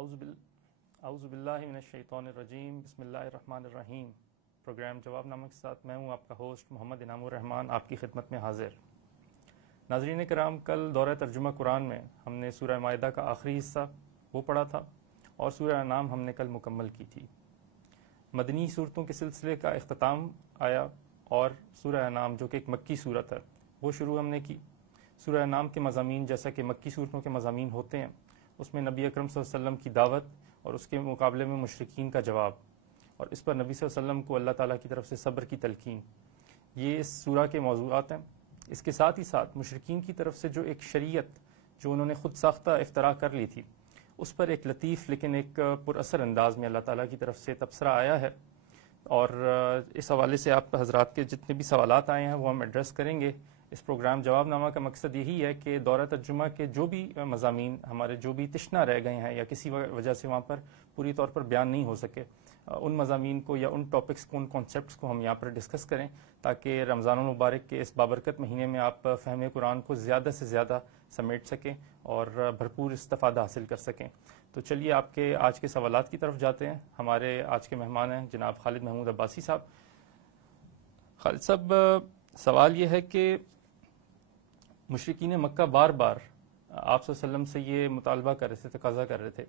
اعوذ باللہ من الشیطان الرجیم، بسم اللہ الرحمن الرحیم۔ پروگرام جواب نامہ کے ساتھ میں ہوں آپ کا ہوسٹ محمد انعام الرحمان، آپ کی خدمت میں حاضر۔ ناظرین کرام، کل دورہ ترجمہ قرآن میں ہم نے سورہ مائدہ کا آخری حصہ وہ پڑھا تھا اور سورہ انعام ہم نے کل مکمل کی تھی۔ مدنی صورتوں کے سلسلے کا اختتام آیا اور سورہ انعام جو کہ ایک مکی صورت ہے وہ شروع ہم نے کی۔ سورہ انعام کے مضامین جیسا کہ مکی صورتوں کے مضامین ہوتے ہیں، اس میں نبی اکرم صلی اللہ علیہ وسلم کی دعوت اور اس کے مقابلے میں مشرکین کا جواب، اور اس پر نبی صلی اللہ علیہ وسلم کو اللہ تعالیٰ کی طرف سے صبر کی تلقین، یہ اس سورہ کے موضوعات ہیں۔ اس کے ساتھ ہی ساتھ مشرکین کی طرف سے جو ایک شریعت جو انہوں نے خود ساختہ افتراء کر لی تھی، اس پر ایک لطیف لیکن ایک پر اثر انداز میں اللہ تعالیٰ کی طرف سے تبصرہ آیا ہے، اور اس حوالے سے آپ حضرات کے جتنے بھی سوالات آئے ہیں وہ ہم ایڈریس کریں گے۔ اس پروگرام جواب نامہ کا مقصد یہی ہے کہ دورہ ترجمہ کے جو بھی مضامین ہمارے جو بھی تشنہ رہ گئے ہیں یا کسی وجہ سے وہاں پر پوری طور پر بیان نہیں ہو سکے، ان مضامین کو یا ان ٹاپکس کو، ان کانسیپٹس کو ہم یہاں پر ڈسکس کریں تاکہ رمضان المبارک کے اس بابرکت مہینے میں آپ فہم قرآن کو زیادہ سے زیادہ سمیٹ سکیں اور بھرپور استفادہ حاصل کر سکیں۔ تو چلیے آپ کے آج کے سوالات کی طرف جاتے ہیں۔ ہمارے آج کے مہمان ہیں جناب خالد محمود عباسی صاحب۔ خالد صاحب، سوال یہ ہے کہ مشرکین مکہ بار بار آپ صلی اللہ علیہ وسلم سے یہ مطالبہ کر رہے تھے، تقاضا کر رہے تھے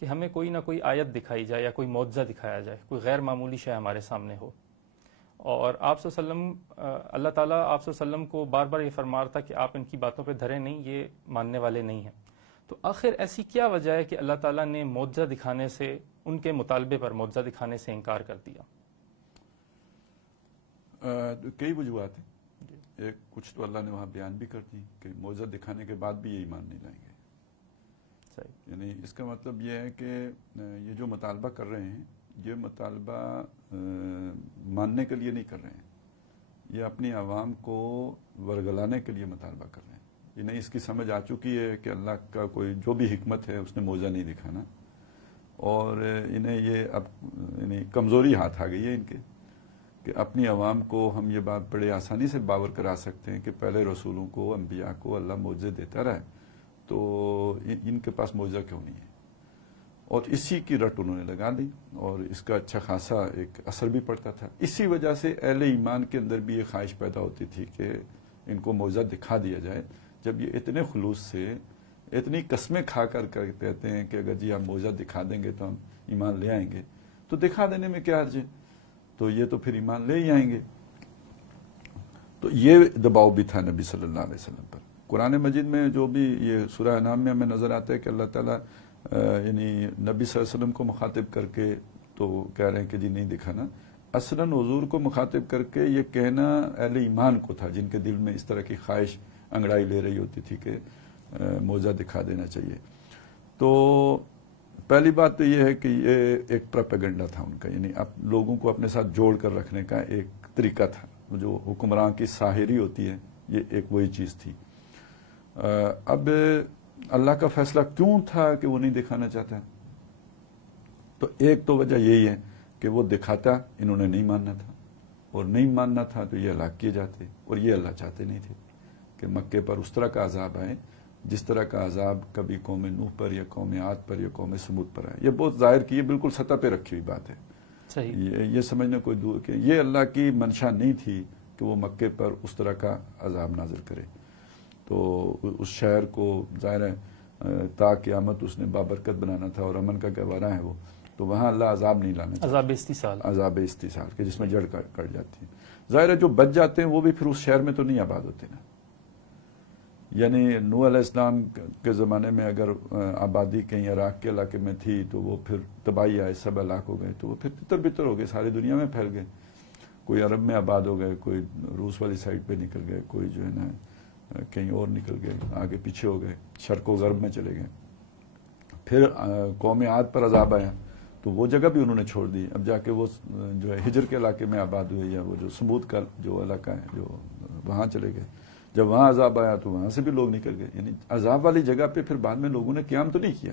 کہ ہمیں کوئی نہ کوئی آیت دکھائی جائے یا کوئی معجزہ دکھایا جائے، کوئی غیر معمولی شے ہمارے سامنے ہو، اور آپ صلی اللہ علیہ وسلم، اللہ تعالیٰ آپ صلی اللہ علیہ وسلم کو بار بار یہ فرما رہا تھا کہ آپ ان کی باتوں پہ دھرے نہیں، یہ ماننے والے نہیں ہیں۔ تو آخر ایسی کیا وجہ ہے کہ اللہ تعالیٰ نے معجزہ دکھانے سے، ان کے مطالبے پر معجزہ دکھانے سے انکار کر دیا؟ کئی وجوہات ہیں۔ ایک کچھ تو اللہ نے وہاں بیان بھی کر دی کہ معجزہ دکھانے کے بعد بھی یہ ایمان نہیں لائیں گے۔ صحیح، یعنی اس کا مطلب یہ ہے کہ یہ جو مطالبہ کر رہے ہیں، یہ مطالبہ ماننے کے لیے نہیں کر رہے ہیں، یہ اپنی عوام کو ورگلانے کے لیے مطالبہ کر رہے ہیں۔ انہیں اس کی سمجھ آ چکی ہے کہ اللہ کا کوئی جو بھی حکمت ہے اس نے معجزہ نہیں دکھانا، اور انہیں یہ اب یعنی کمزوری ہاتھ آ گئی ہے ان کے کہ اپنی عوام کو ہم یہ بات بڑے آسانی سے باور کرا سکتے ہیں کہ پہلے رسولوں کو، انبیاء کو اللہ معجزے دیتا رہا ہے، تو ان کے پاس معجزہ کیوں نہیں ہے؟ اور اسی کی رٹ انہوں نے لگا دی اور اس کا اچھا خاصا ایک اثر بھی پڑتا تھا۔ اسی وجہ سے اہل ایمان کے اندر بھی یہ خواہش پیدا ہوتی تھی کہ ان کو معجزہ دکھا دیا جائے، جب یہ اتنے خلوص سے، اتنی قسمیں کھا کر کہتے ہیں کہ اگر جی آپ معجزہ دکھا دیں گے تو ہم ایمان لے آئیں گے، تو دکھا دینے میں کیا حرج ہے، تو یہ تو پھر ایمان لے ہی آئیں گے۔ تو یہ دباؤ بھی تھا نبی صلی اللہ علیہ وسلم پر۔ قرآن مجید میں جو بھی یہ سورہ انعام میں ہمیں نظر آتا ہے کہ اللہ تعالیٰ یعنی نبی صلی اللہ علیہ وسلم کو مخاطب کر کے تو کہہ رہے ہیں کہ جی نہیں دکھانا، اصلاً حضور کو مخاطب کر کے یہ کہنا اہل ایمان کو تھا، جن کے دل میں اس طرح کی خواہش انگڑائی لے رہی ہوتی تھی کہ معجزہ دکھا دینا چاہیے۔ تو پہلی بات تو یہ ہے کہ یہ ایک پروپیگنڈا تھا ان کا، یعنی لوگوں کو اپنے ساتھ جوڑ کر رکھنے کا ایک طریقہ تھا، جو حکمران کی ساحری ہوتی ہے، یہ ایک وہی چیز تھی۔ اب اللہ کا فیصلہ کیوں تھا کہ وہ نہیں دکھانا چاہتا؟ تو ایک تو وجہ یہی ہے کہ وہ دکھاتا، انہوں نے نہیں ماننا تھا، اور نہیں ماننا تھا تو یہ ہلاک کیے جاتے، اور یہ اللہ چاہتے نہیں تھے کہ مکے پر اس طرح کا عذاب آئے جس طرح کا عذاب کبھی قوم نوح پر یا قوم عاد پر یا قوم سمود پر آئے۔ یہ بہت ظاہر کی، یہ بالکل سطح پہ رکھی ہوئی بات ہے۔ صحیح، یہ سمجھنا کوئی دور کہ یہ اللہ کی منشا نہیں تھی کہ وہ مکے پر اس طرح کا عذاب نازل کرے۔ تو اس شہر کو ظاہر ہے تا قیامت اس نے بابرکت بنانا تھا اور امن کا گہوارہ ہے وہ، تو وہاں اللہ عذاب نہیں لانا چاہتا، عذاب استیصال کہ جس میں جڑ کٹ جاتی ہے۔ ظاہر ہے جو بچ جاتے ہیں وہ بھی پھر اس شہر میں تو نہیں آباد ہوتے نا، یعنی نوح علیہ السلام کے زمانے میں اگر آبادی کہیں عراق کے علاقے میں تھی تو وہ پھر تباہی آئے، سب ہلاک ہو گئے، تو وہ پھر تتر بتر ہو گئے، ساری دنیا میں پھیل گئے، کوئی عرب میں آباد ہو گئے، کوئی روس والی سائڈ پہ نکل گئے، کوئی جو ہے نا کہیں اور نکل گئے، آگے پیچھے ہو گئے، شرق و غرب میں چلے گئے۔ پھر قوم عاد پر عذاب آیا تو وہ جگہ بھی انہوں نے چھوڑ دی، اب جا کے وہ جو ہے ہجر کے علاقے میں آباد ہوئے، یا وہ جو سمود کا جو علاقہ ہے جو وہاں چلے گئے۔ جب وہاں عذاب آیا تو وہاں سے بھی لوگ نکل گئے، یعنی عذاب والی جگہ پہ پھر بعد میں لوگوں نے قیام تو نہیں کیا۔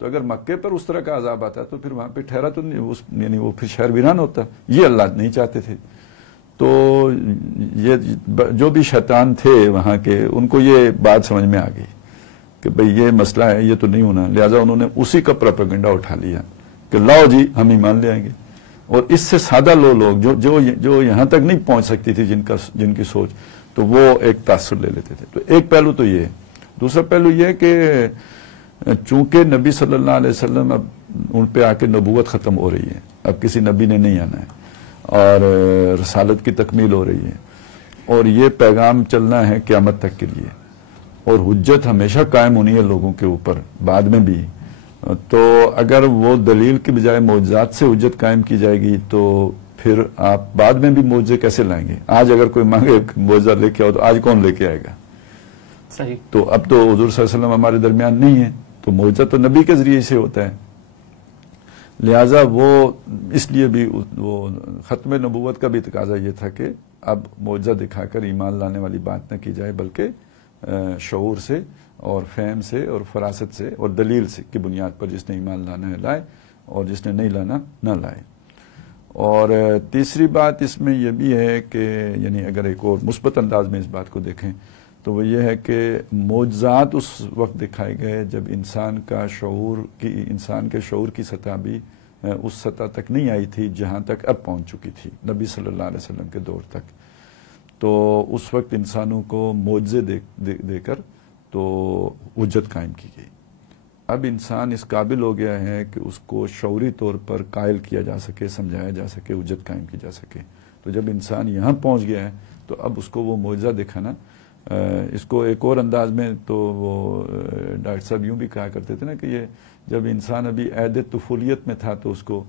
تو اگر مکے پر اس طرح کا عذاب آتا تو پھر وہاں پہ ٹھہرا تو نہیں، یعنی وہ پھر شہر ویران ہوتا، یہ اللہ نہیں چاہتے تھے۔ تو یہ جو بھی شیطان تھے وہاں کے، ان کو یہ بات سمجھ میں آ گئی کہ بھئی یہ مسئلہ ہے، یہ تو نہیں ہونا، لہٰذا انہوں نے اسی کا پروپیگنڈا اٹھا لیا کہ لاؤ جی ہم ایمان لے آئیں گے. اور اس سے سادہ لوگ جو یہاں تک نہیں پہنچ سکتی تھی جن کی سوچ، تو وہ ایک تاثر لے لیتے تھے. تو ایک پہلو تو یہ ہے. دوسرا پہلو یہ ہے کہ چونکہ نبی صلی اللہ علیہ وسلم اب ان پہ آ کے نبوت ختم ہو رہی ہے، اب کسی نبی نے نہیں آنا ہے اور رسالت کی تکمیل ہو رہی ہے اور یہ پیغام چلنا ہے قیامت تک کے لیے اور حجت ہمیشہ قائم ہونی ہے لوگوں کے اوپر بعد میں بھی. تو اگر وہ دلیل کی بجائے معجزات سے حجت قائم کی جائے گی تو پھر آپ بعد میں بھی معجزے کیسے لائیں گے؟ آج اگر کوئی مانگے معجزہ لے کے آؤ تو آج کون لے کے آئے گا؟ صحیح. تو اب تو حضور صلی اللہ علیہ وسلم ہمارے درمیان نہیں ہے، تو معجزہ تو نبی کے ذریعے سے ہوتا ہے. لہٰذا وہ اس لیے بھی وہ ختم نبوت کا بھی تقاضا یہ تھا کہ اب معجزہ دکھا کر ایمان لانے والی بات نہ کی جائے، بلکہ شعور سے اور فہم سے اور فراست سے اور دلیل سے کی بنیاد پر جس نے ایمان لانا ہے لائے اور جس نے نہیں لانا نہ لائے. اور تیسری بات اس میں یہ بھی ہے کہ یعنی اگر ایک اور مثبت انداز میں اس بات کو دیکھیں تو وہ یہ ہے کہ معجزات اس وقت دکھائے گئے جب انسان کے شعور کی سطح بھی اس سطح تک نہیں آئی تھی جہاں تک اب پہنچ چکی تھی نبی صلی اللہ علیہ وسلم کے دور تک. تو اس وقت انسانوں کو معجزے دے کر تو حجت قائم کی گئی. اب انسان اس قابل ہو گیا ہے کہ اس کو شعوری طور پر قائل کیا جا سکے، سمجھایا جا سکے، حجت قائم کی جا سکے. تو جب انسان یہاں پہنچ گیا ہے تو اب اس کو وہ معجزہ دکھانا، اس کو ایک اور انداز میں تو وہ ڈاکٹر صاحب یوں بھی کہا کرتے تھے نا کہ یہ جب انسان ابھی عہد طفولیت میں تھا تو اس کو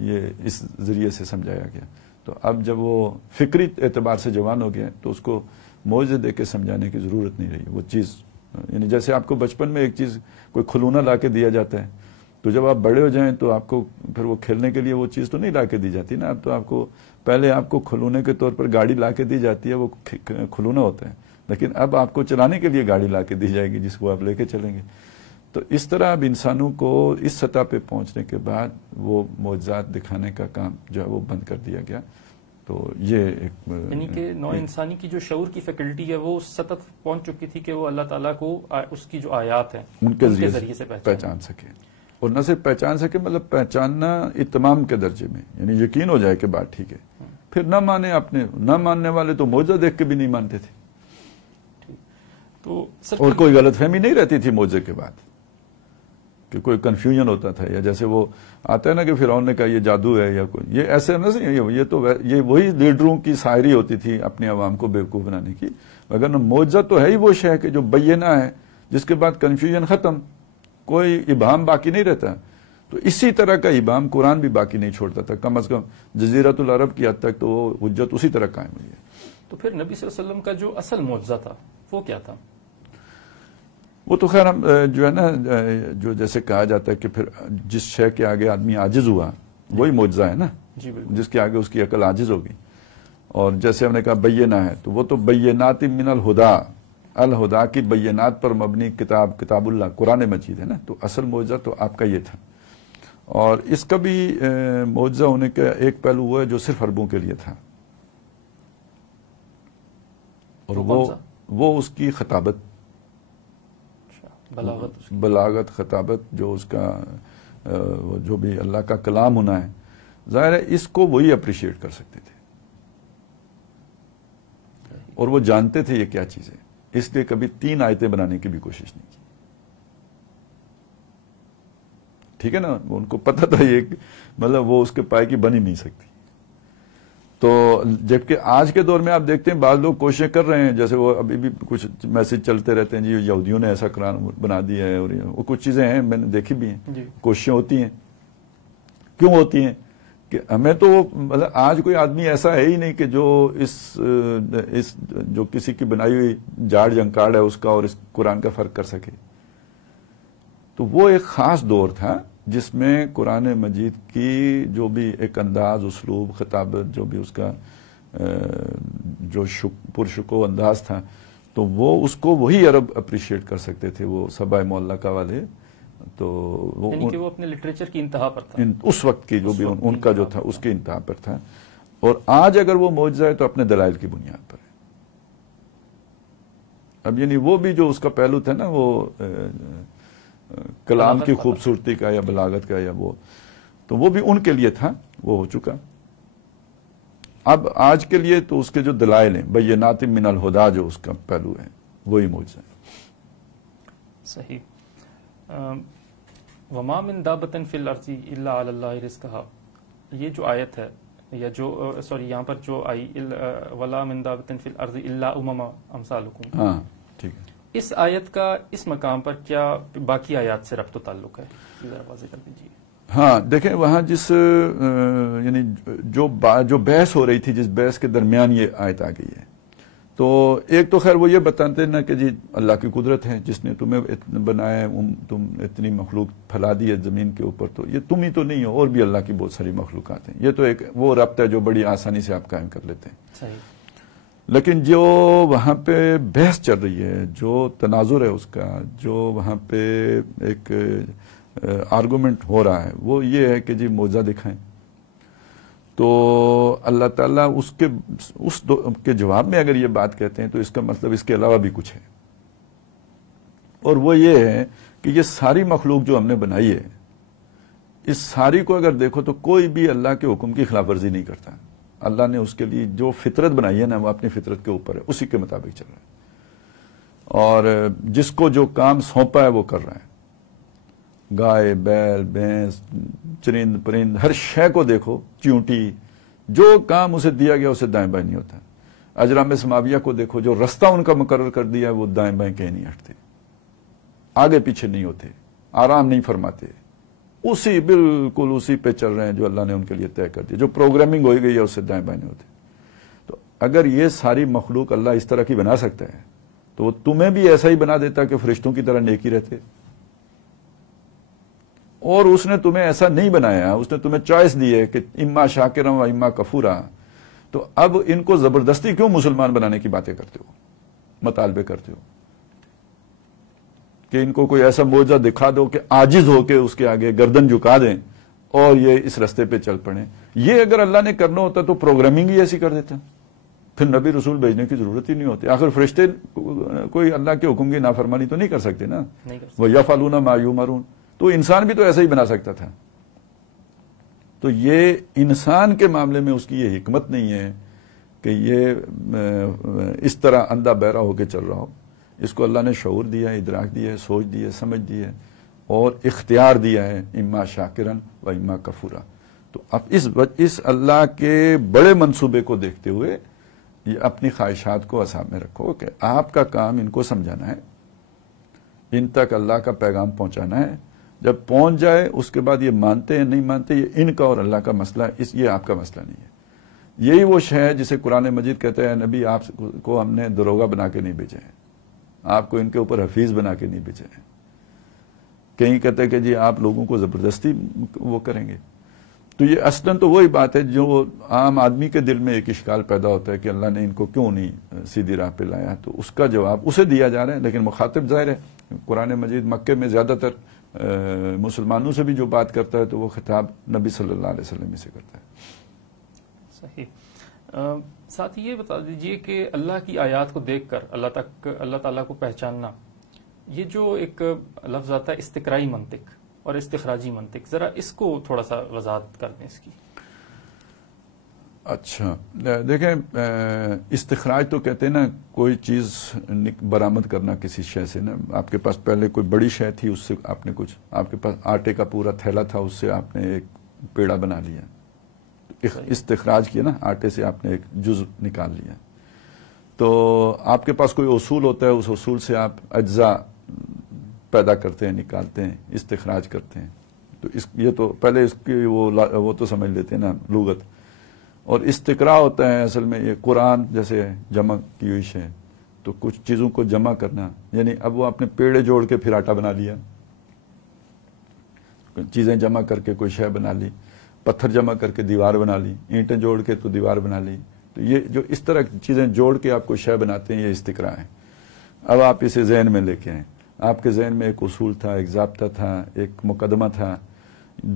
یہ اس ذریعے سے سمجھایا گیا. تو اب جب وہ فکری اعتبار سے جوان ہو گیا تو اس کو معجزے دے کے سمجھانے کی ضرورت نہیں رہی. وہ چیز یعنی جیسے آپ کو بچپن میں ایک چیز کوئی کھلونا لا کے دیا جاتا ہے تو جب آپ بڑے ہو جائیں تو آپ کو پھر وہ کھیلنے کے لیے وہ چیز تو نہیں لا کے دی جاتی نا. اب تو آپ کو پہلے آپ کو کھلونے کے طور پر گاڑی لا کے دی جاتی ہے، وہ کھلونا ہوتا ہے، لیکن اب آپ کو چلانے کے لیے گاڑی لا کے دی جائے گی جس کو آپ لے کے چلیں گے. تو اس طرح اب انسانوں کو اس سطح پہ پہنچنے کے بعد وہ معجزات دکھانے کا کام جو ہے وہ بند کر دیا گیا. تو یہ ایک یعنی کہ نوع انسانی کی جو شعور کی فیکلٹی ہے وہ اس سطح پہنچ چکی تھی کہ وہ اللہ تعالیٰ کو اس کی جو آیات ہیں ان کے ذریعے سے پہچان سکے. اور نہ صرف پہچان سکے، مطلب پہچاننا اتمام کے درجے میں، یعنی یقین ہو جائے کہ بات ٹھیک ہے. پھر نہ مانے اپنے، نہ ماننے والے تو معجزہ دیکھ کے بھی نہیں مانتے تھے. تو اور کوئی غلط فہمی نہیں رہتی تھی معجزے کے بعد کہ کوئی کنفیوژن ہوتا تھا، یا جیسے وہ آتا ہے نا کہ فرعون نے کہا یہ جادو ہے یا کوئی، یہ ایسے نہیں، یہ وہی لیڈروں کی شاعری ہوتی تھی اپنے عوام کو بیوقوف بنانے کی. مگر معجزہ تو ہے ہی وہ شے کہ جو بینہ ہے، جس کے بعد کنفیوژن ختم، کوئی ابہام باقی نہیں رہتا. تو اسی طرح کا ابہام قرآن بھی باقی نہیں چھوڑتا تھا، کم از کم جزیرۃ العرب کی حد تک تو وہ حجت اسی طرح قائم ہوئی ہے. تو پھر نبی صلی اللہ علیہ وسلم کا جو اصل معجزہ تھا وہ کیا تھا؟ وہ تو خیر ہم جو ہے نا، جو جیسے کہا جاتا ہے کہ پھر جس شے کے آگے آدمی عاجز ہوا وہی معجزہ ہے نا. جی بالکل. جس کے آگے اس کی عقل عاجز ہوگی. اور جیسے ہم نے کہا بینہ ہے تو وہ تو بینات من الہدا، الہدا کی بینات پر مبنی کتاب اللہ قرآن مجید ہے نا. تو اصل معجزہ تو آپ کا یہ تھا. اور اس کا بھی معجزہ ہونے کا ایک پہلو وہ ہے جو صرف عربوں کے لیے تھا، اور وہ اس کی خطابت، بلاغت، خطابت، جو اس کا جو بھی اللہ کا کلام ہونا ہے. ظاہر ہے اس کو وہی اپریشیٹ کر سکتے تھے اور وہ جانتے تھے یہ کیا چیز ہے، اس لیے کبھی 3 آیتیں بنانے کی بھی کوشش نہیں کی. ٹھیک ہے نا، ان کو پتہ تھا یہ مطلب وہ اس کے پائے کی بن ہی نہیں سکتی. تو جبکہ آج کے دور میں آپ دیکھتے ہیں بعض لوگ کوششیں کر رہے ہیں، جیسے وہ ابھی بھی کچھ میسج چلتے رہتے ہیں جی یہودیوں نے ایسا قرآن بنا دیا ہے، اور وہ کچھ چیزیں ہیں میں نے دیکھی بھی ہیں، کوششیں ہوتی ہیں. کیوں ہوتی ہیں کہ ہمیں تو مطلب آج کوئی آدمی ایسا ہے ہی نہیں کہ جو اس جو کسی کی بنائی ہوئی جاڑ جنکاڑ ہے اس کا اور اس قرآن کا فرق کر سکے. تو وہ ایک خاص دور تھا جس میں قرآن مجید کی جو بھی ایک انداز، اسلوب، خطابت، جو بھی اس کا جو پرشکو انداز تھا، تو وہ اس کو وہی عرب اپریشیٹ کر سکتے تھے، وہ سبع معلقہ والے. تو وہ یعنی کہ وہ اپنے لٹریچر کی انتہا پر تھا اس وقت کی، جو بھی ان کا جو تھا اس کی انتہا پر تھا. اور آج اگر وہ معجزہ ہے تو اپنے دلائل کی بنیاد پر ہے. اب یعنی وہ بھی جو اس کا پہلو تھا نا، وہ کلام کی خوبصورتی کا یا بلاغت کا یا وہ، تو وہ بھی ان کے لیے تھا، وہ ہو چکا. اب آج کے لیے تو اس کے جو دلائل ہیں بینات من الہدا، جو اس کا پہلو ہے وہی معجزہ ہے. صحیح. وما من دابۃ فی الارض الا علی اللہ رزقھا، یہ جو آیت ہے یا جو یہاں پر جو آئی ولا من دابۃ فی الارض الا امم امثالکم، ہاں ٹھیک ہے. اس آیت کا اس مقام پر کیا باقی آیات سے ربط و تعلق ہے؟ ذرا واضح کر دیجیے. ہاں دیکھیں، وہاں جس یعنی جو بحث ہو رہی تھی، جس بحث کے درمیان یہ آیت آ گئی ہے، تو ایک تو خیر وہ یہ بتاتے ہیں نا کہ جی اللہ کی قدرت ہے جس نے تمہیں بنایا ہے، تم اتنی مخلوق پھیلا دی ہے زمین کے اوپر، تو یہ تم ہی تو نہیں ہو، اور بھی اللہ کی بہت ساری مخلوقات ہیں. یہ تو ایک وہ ربط ہے جو بڑی آسانی سے آپ قائم کر لیتے ہیں. صحیح. لیکن جو وہاں پہ بحث چل رہی ہے، جو تناظر ہے اس کا، جو وہاں پہ ایک آرگومنٹ ہو رہا ہے، وہ یہ ہے کہ جی معجزہ دکھائیں. تو اللہ تعالیٰ اس کے جواب میں اگر یہ بات کہتے ہیں تو اس کا مطلب اس کے علاوہ بھی کچھ ہے، اور وہ یہ ہے کہ یہ ساری مخلوق جو ہم نے بنائی ہے، اس ساری کو اگر دیکھو تو کوئی بھی اللہ کے حکم کی خلاف ورزی نہیں کرتا. اللہ نے اس کے لیے جو فطرت بنائی ہے نا، وہ اپنی فطرت کے اوپر ہے، اسی کے مطابق چل رہا ہے، اور جس کو جو کام سونپا ہے وہ کر رہا ہے. گائے، بیل، بھینس، چرند پرند، ہر شے کو دیکھو، چیونٹی، جو کام اسے دیا گیا اسے دائیں بائیں نہیں ہوتا. اجرام سماویہ کو دیکھو، جو رستہ ان کا مقرر کر دیا ہے وہ دائیں بائیں کہیں نہیں ہٹتے، آگے پیچھے نہیں ہوتے، آرام نہیں فرماتے، بالکل اسی پہ چل رہے ہیں جو اللہ نے ان کے لیے طے کر دیا. جو پروگرامنگ ہوئی گئی ہے اس سے دائیں بائیں نہیں ہوتے. تو اگر یہ ساری مخلوق اللہ اس طرح کی بنا سکتا ہے تو وہ تمہیں بھی ایسا ہی بنا دیتا کہ فرشتوں کی طرح نیکی رہتے. اور اس نے تمہیں ایسا نہیں بنایا، اس نے تمہیں چوائس دی ہے کہ اما شاکرا و اما کفورا. تو اب ان کو زبردستی کیوں مسلمان بنانے کی باتیں کرتے ہو، مطالبے کرتے ہو کہ ان کو کوئی ایسا معجزہ دکھا دو کہ عاجز ہو کے اس کے آگے گردن جھکا دیں اور یہ اس رستے پہ چل پڑیں. یہ اگر اللہ نے کرنا ہوتا تو پروگرامنگ ہی ایسی کر دیتا، پھر نبی رسول بھیجنے کی ضرورت ہی نہیں ہوتی. آخر فرشتے کوئی اللہ کے حکم کی نافرمانی تو نہیں کر سکتے نا، وہ یفعلون ما یؤمرون. تو انسان بھی تو ایسا ہی بنا سکتا تھا. تو یہ انسان کے معاملے میں اس کی یہ حکمت نہیں ہے کہ یہ اس طرح اندھا بہرا ہو کے چل رہا ہو. اس کو اللہ نے شعور دیا ہے، ادراک دیا ہے، سوچ دی ہے، سمجھ دی ہے، اور اختیار دیا ہے اما شاکرن و اما کفورا. تو اب اس اللہ کے بڑے منصوبے کو دیکھتے ہوئے یہ اپنی خواہشات کو اعصاب میں رکھو کہ آپ کا کام ان کو سمجھانا ہے، ان تک اللہ کا پیغام پہنچانا ہے. جب پہنچ جائے اس کے بعد یہ مانتے ہیں نہیں مانتے، یہ ان کا اور اللہ کا مسئلہ ہے، یہ آپ کا مسئلہ نہیں ہے. یہی وہ شے ہے جسے قرآن مجید کہتا ہے نبی آپ کو ہم نے دروغہ بنا کے نہیں بھیجا ہے، آپ کو ان کے اوپر حفیظ بنا کے نہیں بھیجا ہے. کہیں کہتے ہیں کہ جی آپ لوگوں کو زبردستی وہ کریں گے. تو یہ اصلاً تو وہی بات ہے جو عام آدمی کے دل میں ایک اشکال پیدا ہوتا ہے کہ اللہ نے ان کو کیوں نہیں سیدھی راہ پہ لایا. تو اس کا جواب اسے دیا جا رہا ہے، لیکن مخاطب ظاہر ہے قرآن مجید مکے میں زیادہ تر مسلمانوں سے بھی جو بات کرتا ہے تو وہ خطاب نبی صلی اللہ علیہ وسلم سے کرتا ہے. صحیح. ساتھ یہ بتا دیجئے کہ اللہ کی آیات کو دیکھ کر اللہ تعالیٰ کو پہچاننا، یہ جو ایک لفظ آتا ہے استقرائی منطق اور استخراجی منطق، ذرا اس کو تھوڑا سا وضاحت کر دیں اس کی. اچھا دیکھیں، استخراج تو کہتے ہیں نا کوئی چیز برآمد کرنا کسی شے سے. نا آپ کے پاس پہلے کوئی بڑی شے تھی، اس سے آپ نے کچھ، آپ کے پاس آٹے کا پورا تھیلا تھا، اس سے آپ نے ایک پیڑا بنا لیا، استخراج کیا نا، آٹے سے آپ نے ایک جز نکال لیا. تو آپ کے پاس کوئی اصول ہوتا ہے، اس اصول سے آپ اجزاء پیدا کرتے ہیں، نکالتے ہیں، استخراج کرتے ہیں. تو یہ تو پہلے اس کی وہ تو سمجھ لیتے ہیں نا لغت. اور استقراء ہوتا ہے اصل میں یہ قرآن جیسے جمع کی ہوئی ہے، تو کچھ چیزوں کو جمع کرنا، یعنی اب وہ آپ نے پیڑے جوڑ کے پھر آٹا بنا لیا، چیزیں جمع کر کے کوئی شے بنا لی، پتھر جمع کر کے دیوار بنا لی، اینٹیں جوڑ کے تو دیوار بنا لی. تو یہ جو اس طرح چیزیں جوڑ کے آپ کو شے بناتے ہیں، یہ استقراء ہے. اب آپ اسے ذہن میں لے کے آئیں. آپ کے ذہن میں ایک اصول تھا، ایک ضابطہ تھا، ایک مقدمہ تھا،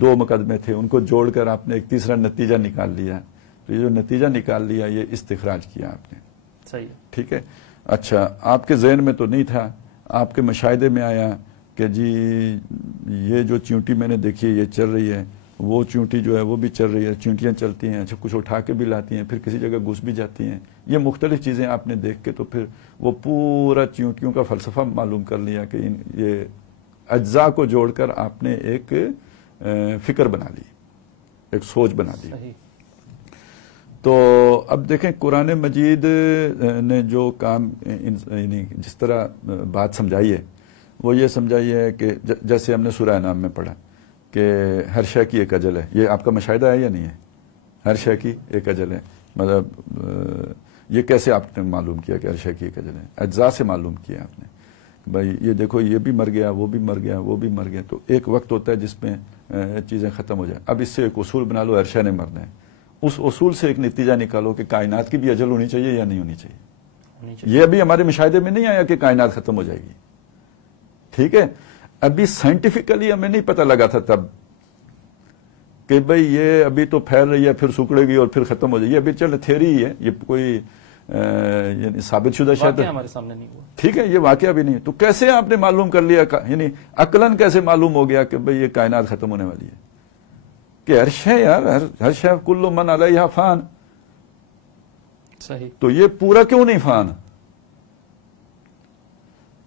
2 مقدمے تھے، ان کو جوڑ کر آپ نے ایک تیسرا نتیجہ نکال لیا. تو یہ جو نتیجہ نکال لیا یہ استخراج کیا آپ نے. صحیح. ٹھیک ہے. اچھا آپ کے ذہن میں تو نہیں تھا، آپ کے مشاہدے میں آیا کہ جی یہ جو چیونٹی میں نے دیکھی ہے یہ چل رہی ہے، وہ چیونٹی جو ہے وہ بھی چل رہی ہے، چیونٹیاں چلتی ہیں، اچھا کچھ اٹھا کے بھی لاتی ہیں، پھر کسی جگہ گھس بھی جاتی ہیں، یہ مختلف چیزیں آپ نے دیکھ کے تو پھر وہ پورا چیونٹیوں کا فلسفہ معلوم کر لیا کہ یہ اجزاء کو جوڑ کر آپ نے ایک فکر بنا لی، ایک سوچ بنا لی۔ تو اب دیکھیں قرآن مجید نے جو کام یعنی جس طرح بات سمجھائی ہے وہ یہ سمجھائی ہے کہ جیسے ہم نے سورہ انعام میں پڑھا کہ ہر شے کی ایک اجل ہے، یہ آپ کا مشاہدہ ہے یا نہیں ہے؟ ہر شے کی ایک اجل ہے، مطلب یہ کیسے آپ نے معلوم کیا کہ ہر شے کی ایک اجل ہے؟ اجزاء سے معلوم کیا آپ نے، بھائی یہ دیکھو یہ بھی مر گیا، وہ بھی مر گیا، وہ بھی مر گیا، تو ایک وقت ہوتا ہے جس میں چیزیں ختم ہو جائیں۔ اب اس سے ایک اصول بنا لو، ہر شے نے مرنا ہے، اس اصول سے ایک نتیجہ نکالو کہ کائنات کی بھی اجل ہونی چاہیے یا نہیں ہونی چاہیے۔ یہ ابھی ہمارے مشاہدے میں نہیں آیا کہ کائنات ختم ہو جائے گی، ٹھیک ہے؟ ابھی سائنٹیفکلی ہمیں نہیں پتہ لگا تھا تب کہ بھئی یہ ابھی تو پھیل رہی ہے، پھر سکڑے گی اور پھر ختم ہو جائے گی، ابھی چل تھیوری ہی ہے، یہ کوئی یعنی ثابت شدہ شاید ہمارے سامنے نہیں ہوا، ٹھیک ہے، یہ واقعہ بھی نہیں، تو کیسے آپ نے معلوم کر لیا، یعنی عقلاً کیسے معلوم ہو گیا کہ بھئی یہ کائنات ختم ہونے والی ہے؟ کہ ہر شے یار، ہر شے کل من علیہا فان، صحیح، تو یہ پورا کیوں نہیں فان؟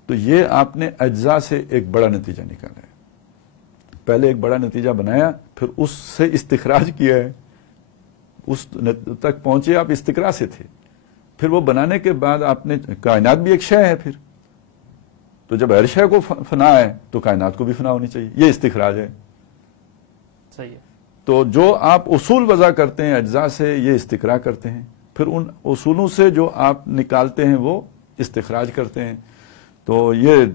تو یہ آپ نے اجزاء سے ایک بڑا نتیجہ نکالا ہے، پہلے ایک بڑا نتیجہ بنایا، پھر اس سے استخراج کیا ہے، اس تک پہنچے آپ استقراء سے تھے، پھر وہ بنانے کے بعد آپ نے کائنات بھی ایک شے ہے، پھر تو جب ہر شے کو فنا ہے تو کائنات کو بھی فنا ہونی چاہیے، یہ استخراج ہے، صحیح ہے۔ تو جو آپ اصول وضع کرتے ہیں اجزاء سے، یہ استقراء کرتے ہیں، پھر ان اصولوں سے جو آپ نکالتے ہیں وہ استخراج کرتے ہیں۔ تو یہ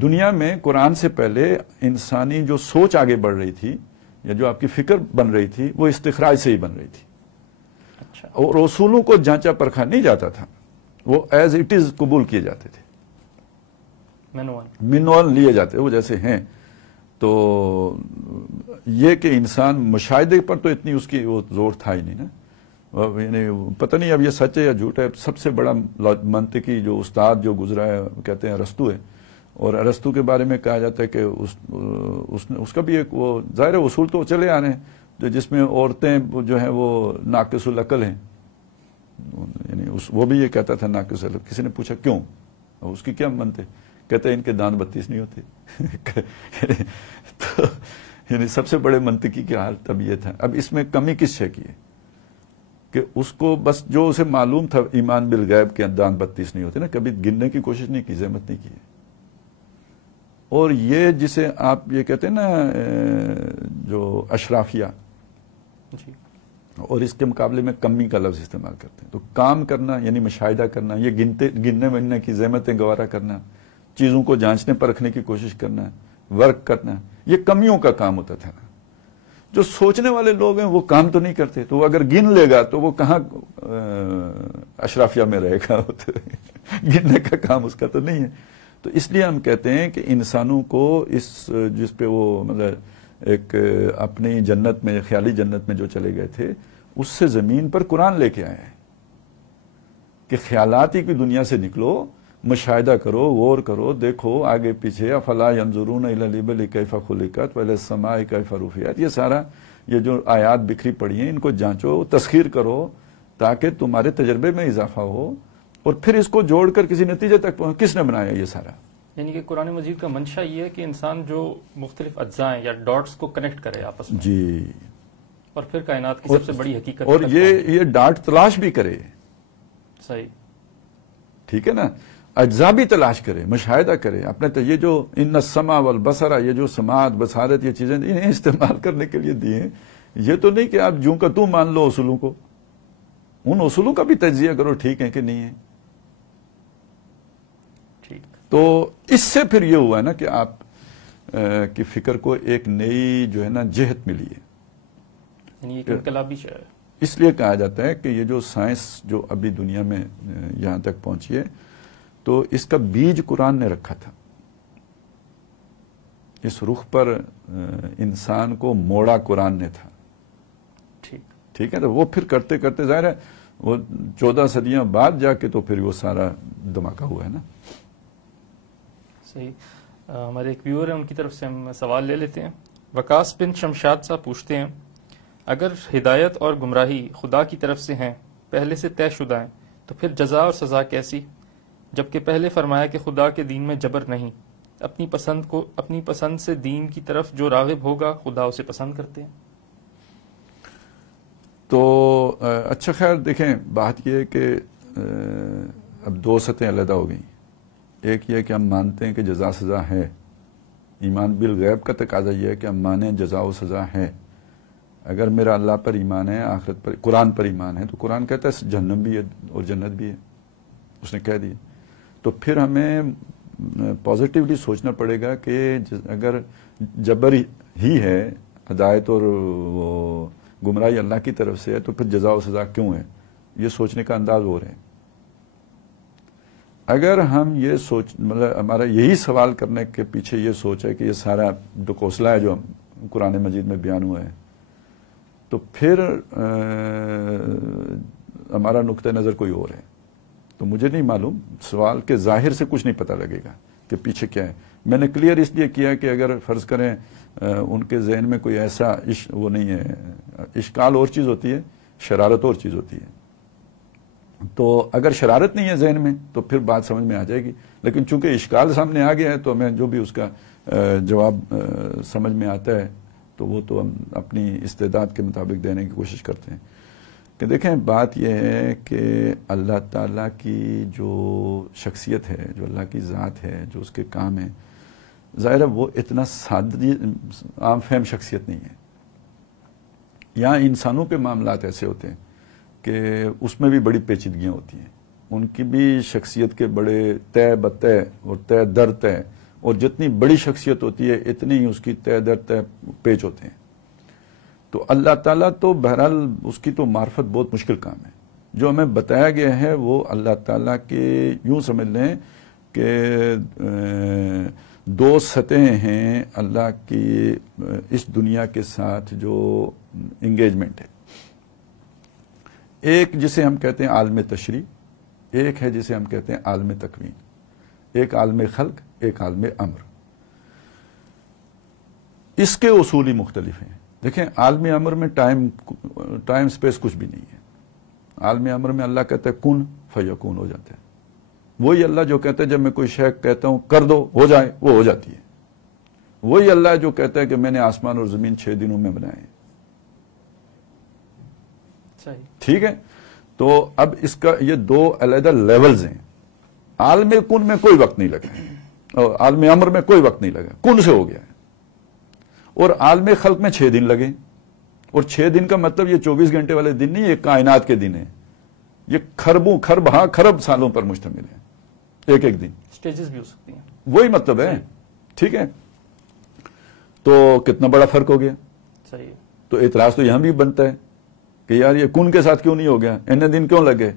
دنیا میں قرآن سے پہلے انسانی جو سوچ آگے بڑھ رہی تھی یا جو آپ کی فکر بن رہی تھی وہ استخراج سے ہی بن رہی تھی، اچھا، اور اور اصولوں کو جانچا پرکھا نہیں جاتا تھا، وہ ایز اٹ از قبول کیے جاتے تھے، منوال لیے جاتے وہ جیسے ہیں۔ تو یہ کہ انسان مشاہدے پر تو اتنی اس کی وہ زور تھا ہی نہیں نا، یعنی پتہ نہیں اب یہ سچ ہے یا جھوٹ ہے، سب سے بڑا منطقی جو استاد جو گزرا ہے کہتے ہیں ارسطو ہے، اور ارسطو کے بارے میں کہا جاتا ہے کہ اس کا بھی ایک وہ ظاہر اصول تو چلے آ رہے ہیں جس میں عورتیں جو ہیں وہ ناقص العقل ہیں، یعنی وہ بھی یہ کہتا تھا ناقص العقل۔ کسی نے پوچھا کیوں، اس کی کیا منت ہے؟ کہتے ہیں ان کے دان 32 نہیں ہوتے۔ تو یعنی سب سے بڑے منطقی کی حال تب یہ تھا۔ اب اس میں کمی کس شے کی ہے کہ اس کو بس جو اسے معلوم تھا ایمان بالغیب کے دان 32 نہیں ہوتے نا، کبھی گننے کی کوشش نہیں کی، زحمت نہیں کی ہے۔ اور یہ جسے آپ یہ کہتے ہیں نا جو اشرافیہ، اور اس کے مقابلے میں کمی کا لفظ استعمال کرتے ہیں، تو کام کرنا یعنی مشاہدہ کرنا، یہ گننے وننے کی زحمتیں گوارا کرنا، چیزوں کو جانچنے پرکھنے کی کوشش کرنا، ورک کرنا، یہ کمیوں کا کام ہوتا تھا۔ جو سوچنے والے لوگ ہیں وہ کام تو نہیں کرتے، تو وہ اگر گن لے گا تو وہ کہاں اشرافیہ میں رہے گا، گننے کا کام اس کا تو نہیں ہے۔ تو اس لیے ہم کہتے ہیں کہ انسانوں کو اس جس پہ وہ مطلب ایک اپنی جنت میں، خیالی جنت میں جو چلے گئے تھے، اس سے زمین پر قرآن لے کے آئے ہیں کہ خیالاتی کی دنیا سے نکلو، مشاہدہ کرو، غور کرو، دیکھو آگے پیچھے، افلا ینظرون الی الابل کیف خلقت والی السماء کیف رفعت، یہ سارا یہ جو آیات بکھری پڑی ہیں ان کو جانچو، تسخیر کرو تاکہ تمہارے تجربے میں اضافہ ہو، اور پھر اس کو جوڑ کر کسی نتیجے تک پہنچ۔ کس نے بنایا یہ سارا؟ یعنی کہ قرآن مجید کا منشا یہ ہے کہ انسان جو مختلف اجزاء یا ڈاٹس کو کنیکٹ کرے آپس میں، جی، اور پھر کائنات کی سب سے بڑی حقیقت، اور یہ ڈاٹ تلاش بھی کرے، صحیح، ٹھیک ہے نا، اجزاء بھی تلاش کرے، مشاہدہ کرے اپنے یہ جو ان السمع والبصر، یہ جو سماعت بصارت یہ چیزیں انہیں استعمال کرنے کے لیے دی ہیں، یہ تو نہیں کہ آپ جوں کا توں مان لو اصولوں کو، ان اصولوں کا بھی تجزیہ کرو، ٹھیک ہے کہ نہیں ہے۔ تو اس سے پھر یہ ہوا ہے نا کہ آپ کی فکر کو ایک نئی جو ہے نا جہت ملی ہے، یعنی ایک انقلابی شے ہے۔ اس لیے کہا جاتا ہے کہ یہ جو سائنس جو ابھی دنیا میں یہاں تک پہنچی ہے تو اس کا بیج قرآن نے رکھا تھا، اس رخ پر انسان کو موڑا قرآن نے تھا، ٹھیک ہے، تو وہ پھر کرتے کرتے ظاہر ہے وہ 14 صدیاں بعد جا کے تو پھر وہ سارا دھماکہ ہوا ہے نا. صحیح. ہمارے ایک ویور ہیں، ان کی طرف سے ہم سوال لے لیتے ہیں. وقاص بن شمشاد صاحب پوچھتے ہیں، اگر ہدایت اور گمراہی خدا کی طرف سے ہیں، پہلے سے طے شدہ ہیں، تو پھر جزا اور سزا کیسی؟ جبکہ پہلے فرمایا کہ خدا کے دین میں جبر نہیں، اپنی پسند سے دین کی طرف جو راغب ہوگا خدا اسے پسند کرتے ہیں. تو اچھا خیر دیکھیں، بات یہ ہے کہ اب دو سطحیں علیحدہ ہو گئیں. ایک یہ کہ ہم مانتے ہیں کہ جزا سزا ہے. ایمان بالغیب کا تقاضا یہ ہے کہ ہم مانیں جزا و سزا ہے. اگر میرا اللہ پر ایمان ہے، آخرت پر، قرآن پر ایمان ہے، تو قرآن کہتا ہے جہنم بھی ہے اور جنت بھی ہے، اس نے کہہ دیا. تو پھر ہمیں پازیٹیولی سوچنا پڑے گا کہ اگر جبر ہی ہے، ہدایت اور گمراہی اللہ کی طرف سے ہے، تو پھر جزا و سزا کیوں ہے؟ یہ سوچنے کا انداز ہو رہے ہیں. اگر ہم یہ مطلب ہمارا یہی سوال کرنے کے پیچھے یہ سوچ ہے کہ یہ سارا ڈکوسلا ہے جو قرآن مجید میں بیان ہوا ہے، تو پھر ہمارا نقطہ نظر کوئی اور ہے. تو مجھے نہیں معلوم، سوال کے ظاہر سے کچھ نہیں پتہ لگے گا کہ پیچھے کیا ہے. میں نے کلیئر اس لیے کیا کہ اگر فرض کریں ان کے ذہن میں کوئی ایسا وہ نہیں ہے، اشکال اور چیز ہوتی ہے، شرارت اور چیز ہوتی ہے. تو اگر شرارت نہیں ہے ذہن میں تو پھر بات سمجھ میں آ جائے گی. لیکن چونکہ اشکال سامنے آ گیا ہے تو ہمیں جو بھی اس کا جواب سمجھ میں آتا ہے تو وہ تو ہم اپنی استعداد کے مطابق دینے کی کوشش کرتے ہیں. کہ دیکھیں، بات یہ ہے کہ اللہ تعالیٰ کی جو شخصیت ہے، جو اللہ کی ذات ہے، جو اس کے کام ہیں، ظاہر ہے وہ اتنا سادی عام فہم شخصیت نہیں ہے. یہاں انسانوں کے معاملات ایسے ہوتے ہیں کہ اس میں بھی بڑی پیچیدگیاں ہوتی ہیں. ان کی بھی شخصیت کے بڑے طے بطے اور طے در طے، اور جتنی بڑی شخصیت ہوتی ہے اتنی ہی اس کی طے در طے پیچ ہوتے ہیں. تو اللہ تعالیٰ تو بہرحال اس کی تو معرفت بہت مشکل کام ہے. جو ہمیں بتایا گیا ہے وہ اللہ تعالیٰ کے یوں سمجھ لیں کہ دو سطحیں ہیں اللہ کی اس دنیا کے ساتھ جو انگیجمنٹ ہے. ایک جسے ہم کہتے ہیں عالم تشریع، ایک ہے جسے ہم کہتے ہیں عالم تکوین. ایک عالم خلق، ایک عالم امر. اس کے اصول ہی مختلف ہیں. دیکھیں، عالم امر میں ٹائم سپیس کچھ بھی نہیں ہے. عالم امر میں اللہ کہتا ہے کن فیکون، ہو جاتا ہے. وہی اللہ جو کہتا ہے جب میں کوئی شے کہتا ہوں کر دو ہو جائے، وہ ہو جاتی ہے. وہی اللہ جو کہتا ہے کہ میں نے آسمان اور زمین 6 دنوں میں بنائے ہیں. ٹھیک ہے. تو اب اس کا یہ دو علیحدہ لیولز ہیں. عالم کن میں کوئی وقت نہیں لگا اور عالم امر میں کوئی وقت نہیں لگا، کن سے ہو گیا ہے. اور عالم خلق میں 6 دن لگے. اور 6 دن کا مطلب یہ 24 گھنٹے والے دن نہیں، یہ کائنات کے دن ہیں. یہ خرب سالوں پر مشتمل ہے. ایک ایک دن سٹیجز بھی ہو سکتی ہیں، وہی مطلب ہے. ٹھیک ہے. تو کتنا بڑا فرق ہو گیا. صحیح. تو اعتراض تو یہاں بھی بنتا ہے کہ یار یہ کن کے ساتھ کیوں نہیں ہو گیا، اتنے دن کیوں لگے.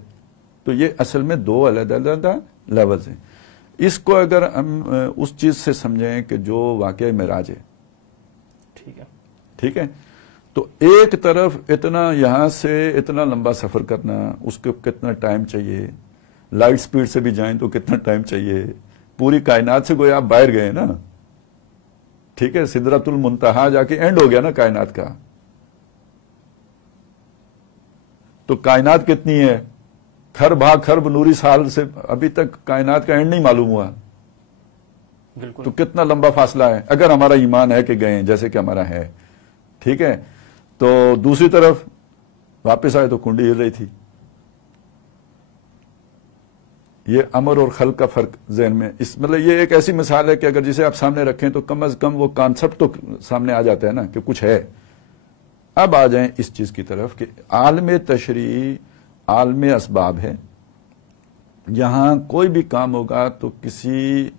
تو یہ اصل میں دو علیحدہ علیحدہ لیولز ہیں. اس کو اگر ہم اس چیز سے سمجھیں کہ جو واقعہ معراج ہے، ٹھیک ہے، تو ایک طرف اتنا یہاں سے اتنا لمبا سفر کرنا، اس کو کتنا ٹائم چاہیے. لائٹ سپیڈ سے بھی جائیں تو کتنا ٹائم چاہیے. پوری کائنات سے گویا آپ باہر گئے نا. ٹھیک ہے. سدرۃ المنتہا جا کے اینڈ ہو گیا نا کائنات کا. تو کائنات کتنی ہے؟ خرب نوری سال سے ابھی تک کائنات کا اینڈ نہیں معلوم ہوا. بالکل. تو کتنا لمبا فاصلہ ہے اگر ہمارا ایمان ہے کہ گئے ہیں جیسے کہ ہمارا ہے. ٹھیک ہے. تو دوسری طرف واپس آئے تو کنڈی ہل رہی تھی. یہ امر اور خلق کا فرق ذہن میں مطلب یہ ایک ایسی مثال ہے کہ اگر جسے آپ سامنے رکھیں تو کم از کم وہ کانسیپٹ تو سامنے آ جاتا ہے نا کہ کچھ ہے. اب آ جائیں اس چیز کی طرف کہ عالم تشریع عالم اسباب ہے. یہاں کوئی بھی کام ہوگا تو کسی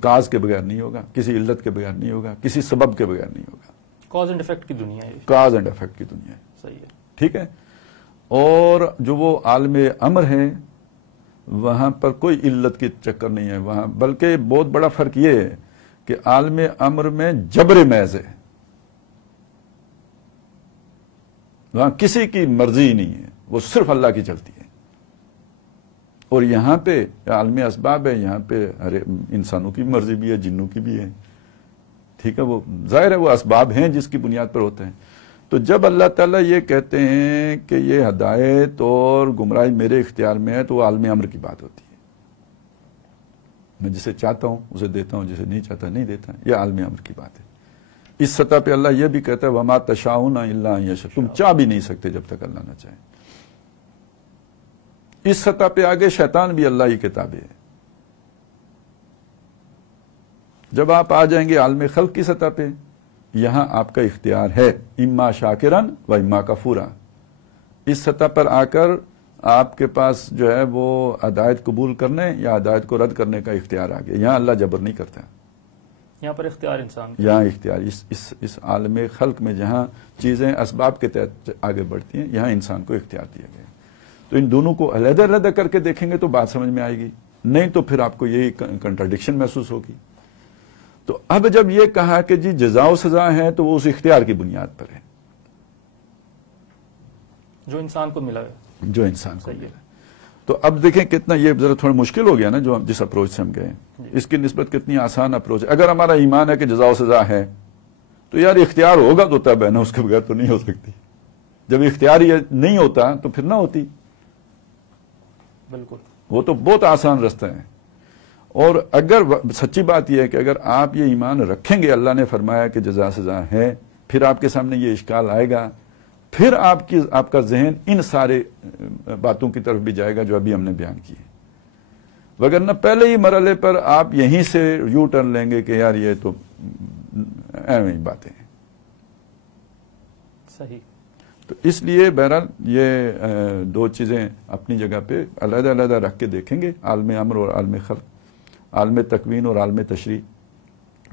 کاز کے بغیر نہیں ہوگا، کسی علت کے بغیر نہیں ہوگا، کسی سبب کے بغیر نہیں ہوگا. کاز اینڈ افیکٹ کی دنیا ہے. کاز اینڈ افیکٹ کی دنیا ہے. صحیح ہے. ٹھیک ہے. اور جو وہ عالم امر ہے وہاں پر کوئی علت کی چکر نہیں ہے وہاں، بلکہ بہت بڑا فرق یہ ہے کہ عالم امر میں جبر محض ہے. وہاں کسی کی مرضی نہیں ہے، وہ صرف اللہ کی چلتی ہے. اور یہاں پہ عالم اسباب ہے, یہاں پہ انسانوں کی مرضی بھی ہے, جنوں کی بھی ہے, ٹھیک ہے, وہ ظاہر ہے وہ اسباب ہیں جس کی بنیاد پر ہوتے ہیں. تو جب اللہ تعالیٰ یہ کہتے ہیں کہ یہ ہدایت اور گمراہی میرے اختیار میں ہے, تو وہ عالم امر کی بات ہوتی ہے. میں جسے چاہتا ہوں اسے دیتا ہوں, جسے نہیں چاہتا نہیں دیتا. یہ عالم امر کی بات ہے. اس سطح پہ اللہ یہ بھی کہتا ہے وما تشاؤون الا ان یشاء, تم چاہ بھی نہیں سکتے جب تک اللہ نہ چاہے. اس سطح پہ آگے شیطان بھی اللہ ہی کے تابع ہے. جب آپ آ جائیں گے عالم خلق کی سطح پہ, یہاں آپ کا اختیار ہے اما شاکرن و اما کفورا. اس سطح پر آ کر آپ کے پاس جو ہے وہ ہدایت قبول کرنے یا ہدایت کو رد کرنے کا اختیار آ گیا. یہاں اللہ جبر نہیں کرتا, یہاں پر اختیار انسان, یہاں اختیار اس عالم خلق میں جہاں چیزیں اسباب کے تحت آگے بڑھتی ہیں, یہاں انسان کو اختیار دیا گیا. تو ان دونوں کو علیحدہ علیحدہ کر کے دیکھیں گے تو بات سمجھ میں آئے گی, نہیں تو پھر آپ کو یہی کنٹراڈکشن محسوس ہوگی. تو اب جب یہ کہا کہ جی جزا و سزا ہے تو وہ اس اختیار کی بنیاد پر ہے جو انسان کو ملا ہے, جو انسان کو ملا. تو اب دیکھیں کتنا یہ ذرا تھوڑا مشکل ہو گیا نا جو جس اپروچ سے ہم گئے, اس کی نسبت کتنی آسان اپروچ ہے. اگر ہمارا ایمان ہے کہ جزا و سزا ہے تو یار اختیار ہوگا تو تب ہے نا, اس کے بغیر تو نہیں ہو سکتی. جب اختیار یہ نہیں ہوتا تو پھر نہ ہوتی. بالکل, وہ تو بہت آسان رستہ ہے. اور اگر سچی بات یہ ہے کہ اگر آپ یہ ایمان رکھیں گے, اللہ نے فرمایا کہ جزا سزا ہے, پھر آپ کے سامنے یہ اشکال آئے گا, پھر آپ کا ذہن ان سارے باتوں کی طرف بھی جائے گا جو ابھی ہم نے بیان کی ہے. وگرنہ پہلے ہی مرحلے پر آپ یہیں سے یو ٹرن لیں گے کہ یار یہ تو ایویں باتیں ہیں. صحیح. تو اس لیے بہرحال یہ دو چیزیں اپنی جگہ پہ علیحدہ علیحدہ رکھ کے دیکھیں گے, عالم امر اور عالم خلق, عالم تکوین اور عالم تشریع,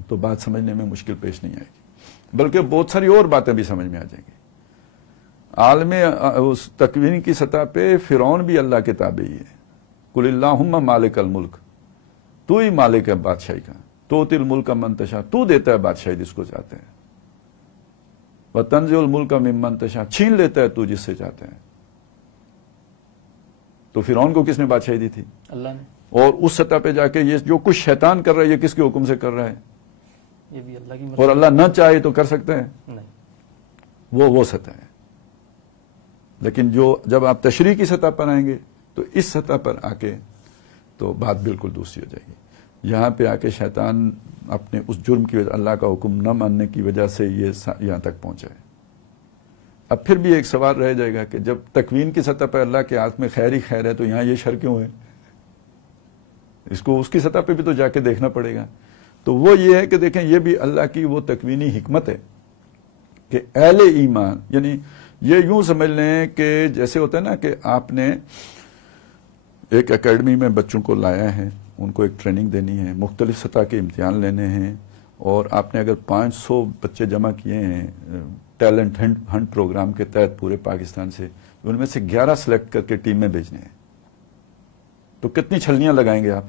تو بات سمجھنے میں مشکل پیش نہیں آئے گی, بلکہ بہت ساری اور باتیں بھی سمجھ میں آ جائیں گی. عالم اس تکوین کی سطح پہ فرعون بھی اللہ کے تابع ہی ہے. قل اللہم مالک الملک, تو ہی مالک ہے بادشاہی کا, توتی الملک من تشاء, تو دیتا ہے بادشاہی جس کو چاہتے ہیں, وتنزع الملک ممن تشاء, چھین لیتا ہے تو جس سے چاہتے ہیں. تو فرعون کو کس نے بادشاہی دی تھی؟ اللہ نے. اور اس سطح پہ جا کے یہ جو کچھ شیطان کر رہا ہے یہ کس کے حکم سے کر رہا ہے؟ یہ بھی اللہ کی مرضی. اور اللہ نہ چاہے تو کر سکتے ہیں؟ نہیں. وہ سطح ہے. لیکن جب آپ تشریع کی سطح پر آئیں گے تو اس سطح پر آ کے تو بات بالکل دوسری ہو جائے گی. یہاں پہ آ کے شیطان اپنے اس جرم کی وجہ, اللہ کا حکم نہ ماننے کی وجہ سے یہ یہاں تک پہنچا ہے. اب پھر بھی ایک سوال رہ جائے گا کہ جب تکوین کی سطح پر اللہ کے ہاتھ میں خیر ہی خیر ہے تو یہاں یہ شر کیوں ہے؟ اس کو اس کی سطح پہ بھی تو جا کے دیکھنا پڑے گا. تو وہ یہ ہے کہ دیکھیں یہ بھی اللہ کی وہ تکوینی حکمت ہے کہ اہل ایمان, یعنی یہ یوں سمجھ لیں کہ جیسے ہوتا ہے نا کہ آپ نے ایک اکیڈمی میں بچوں کو لایا ہے, ان کو ایک ٹریننگ دینی ہے, مختلف سطح کے امتحان لینے ہیں, اور آپ نے اگر 500 بچے جمع کیے ہیں ٹیلنٹ ہنٹ پروگرام کے تحت پورے پاکستان سے, ان میں سے 11 سلیکٹ کر کے ٹیم میں بھیجنے ہیں, تو کتنی چھلنیاں لگائیں گے آپ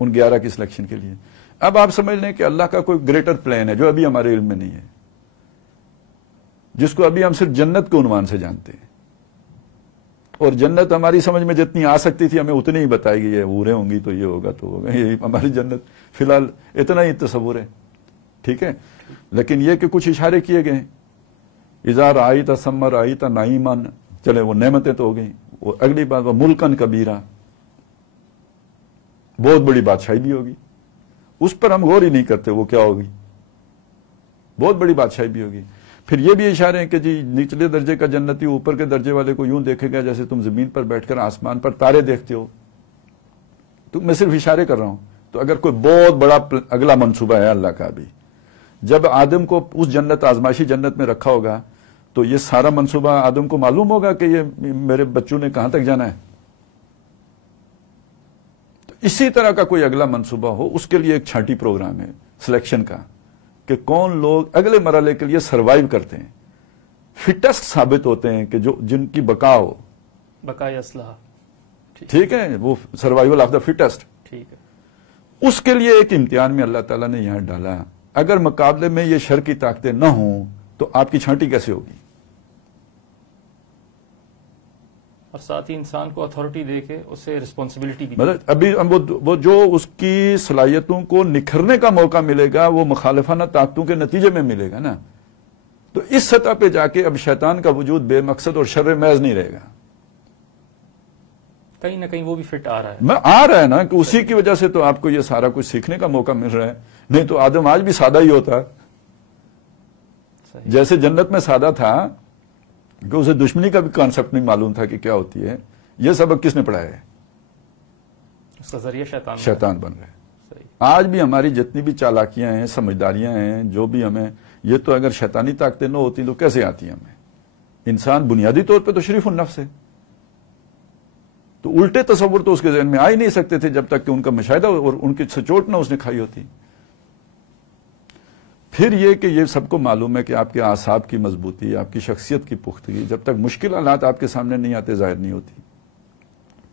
ان 11 کی سلیکشن کے لیے؟ اب آپ سمجھ لیں کہ اللہ کا کوئی گریٹر پلان ہے جو ابھی ہمارے علم میں نہیں ہے, جس کو ابھی ہم صرف جنت کے عنوان سے جانتے ہیں, اور جنت ہماری سمجھ میں جتنی آ سکتی تھی ہمیں اتنی ہی بتائی گئی ہے, حوریں ہوں گی تو یہ ہوگا تو ہوگا, یہ ہماری جنت فی الحال اتنا ہی تصور ہے. ٹھیک ہے, لیکن یہ کہ کچھ اشارے کیے گئے, اذا رأیت ثم رأیت نعیما, چلے وہ نعمتیں تو ہو گئیں, وہ اگلی بات وہ ملکن کبیرہ, بہت بڑی بادشاہی بھی ہوگی, اس پر ہم غور ہی نہیں کرتے وہ کیا ہوگی, بہت بڑی بادشاہی بھی ہوگی. پھر یہ بھی اشارے ہیں کہ جی نچلے درجے کا جنتی اوپر کے درجے والے کو یوں دیکھے گا جیسے تم زمین پر بیٹھ کر آسمان پر تارے دیکھتے ہو. تو میں صرف اشارے کر رہا ہوں. تو اگر کوئی بہت بڑا اگلا منصوبہ ہے اللہ کا, بھی جب آدم کو اس جنت آزمائشی جنت میں رکھا ہوگا تو یہ سارا منصوبہ آدم کو معلوم ہوگا کہ یہ میرے بچوں نے کہاں تک جانا ہے. تو اسی طرح کا کوئی اگلا منصوبہ ہو, اس کے لیے ایک چھانٹی پروگرام ہے سلیکشن کا کہ کون لوگ اگلے مرحلے کے لیے سروائیو کرتے ہیں, فٹسٹ ثابت ہوتے ہیں, کہ جن کی بقا ہو, بقائے اسلحہ, ٹھیک ہے, وہ سروائیول آف دا فٹسٹ. ٹھیک ہے, اس کے لیے ایک امتحان میں اللہ تعالیٰ نے یہاں ڈالا. اگر مقابلے میں یہ شر کی طاقتیں نہ ہوں تو آپ کی چھانٹی کیسے ہوگی؟ اور ساتھ ہی انسان کو اتھارٹی دے کے اسے رسپانسبلٹی بھی. مطلب ابھی وہ جو اس کی صلاحیتوں کو نکھرنے کا موقع ملے گا وہ مخالفانہ طاقتوں کے نتیجے میں ملے گا نا. تو اس سطح پہ جا کے اب شیطان کا وجود بے مقصد اور شر محض نہیں رہے گا. کہیں نہ کہیں وہ بھی فٹ آ رہا ہے. میں آ رہا ہے نا کہ اسی کی وجہ سے تو آپ کو یہ سارا کچھ سیکھنے کا موقع مل رہا ہے. نہیں تو آدم آج بھی سادہ ہی ہوتا. جیسے جنت میں سادہ تھا کہ اسے دشمنی کا بھی کانسیپٹ نہیں معلوم تھا کہ کیا ہوتی ہے. یہ سبق کس نے پڑھایا ہے؟ اس کا ذریعہ شیطان بن رہا ہے. آج بھی ہماری جتنی بھی چالاکیاں ہیں، سمجھداریاں ہیں، جو بھی ہمیں، یہ تو اگر شیطانی طاقتیں نہ ہوتی تو کیسے آتی ہیں ہمیں؟ انسان بنیادی طور پہ تو شریف النفس ہے. تو الٹے تصور تو اس کے ذہن میں آ ہی نہیں سکتے تھے جب تک کہ ان کا مشاہدہ اور ان کی سچوٹ نہ اس نے کھائی ہوتی. پھر یہ کہ یہ سب کو معلوم ہے کہ آپ کے اعصاب کی مضبوطی، آپ کی شخصیت کی پختگی جب تک مشکل حالات آپ کے سامنے نہیں آتے ظاہر نہیں ہوتی.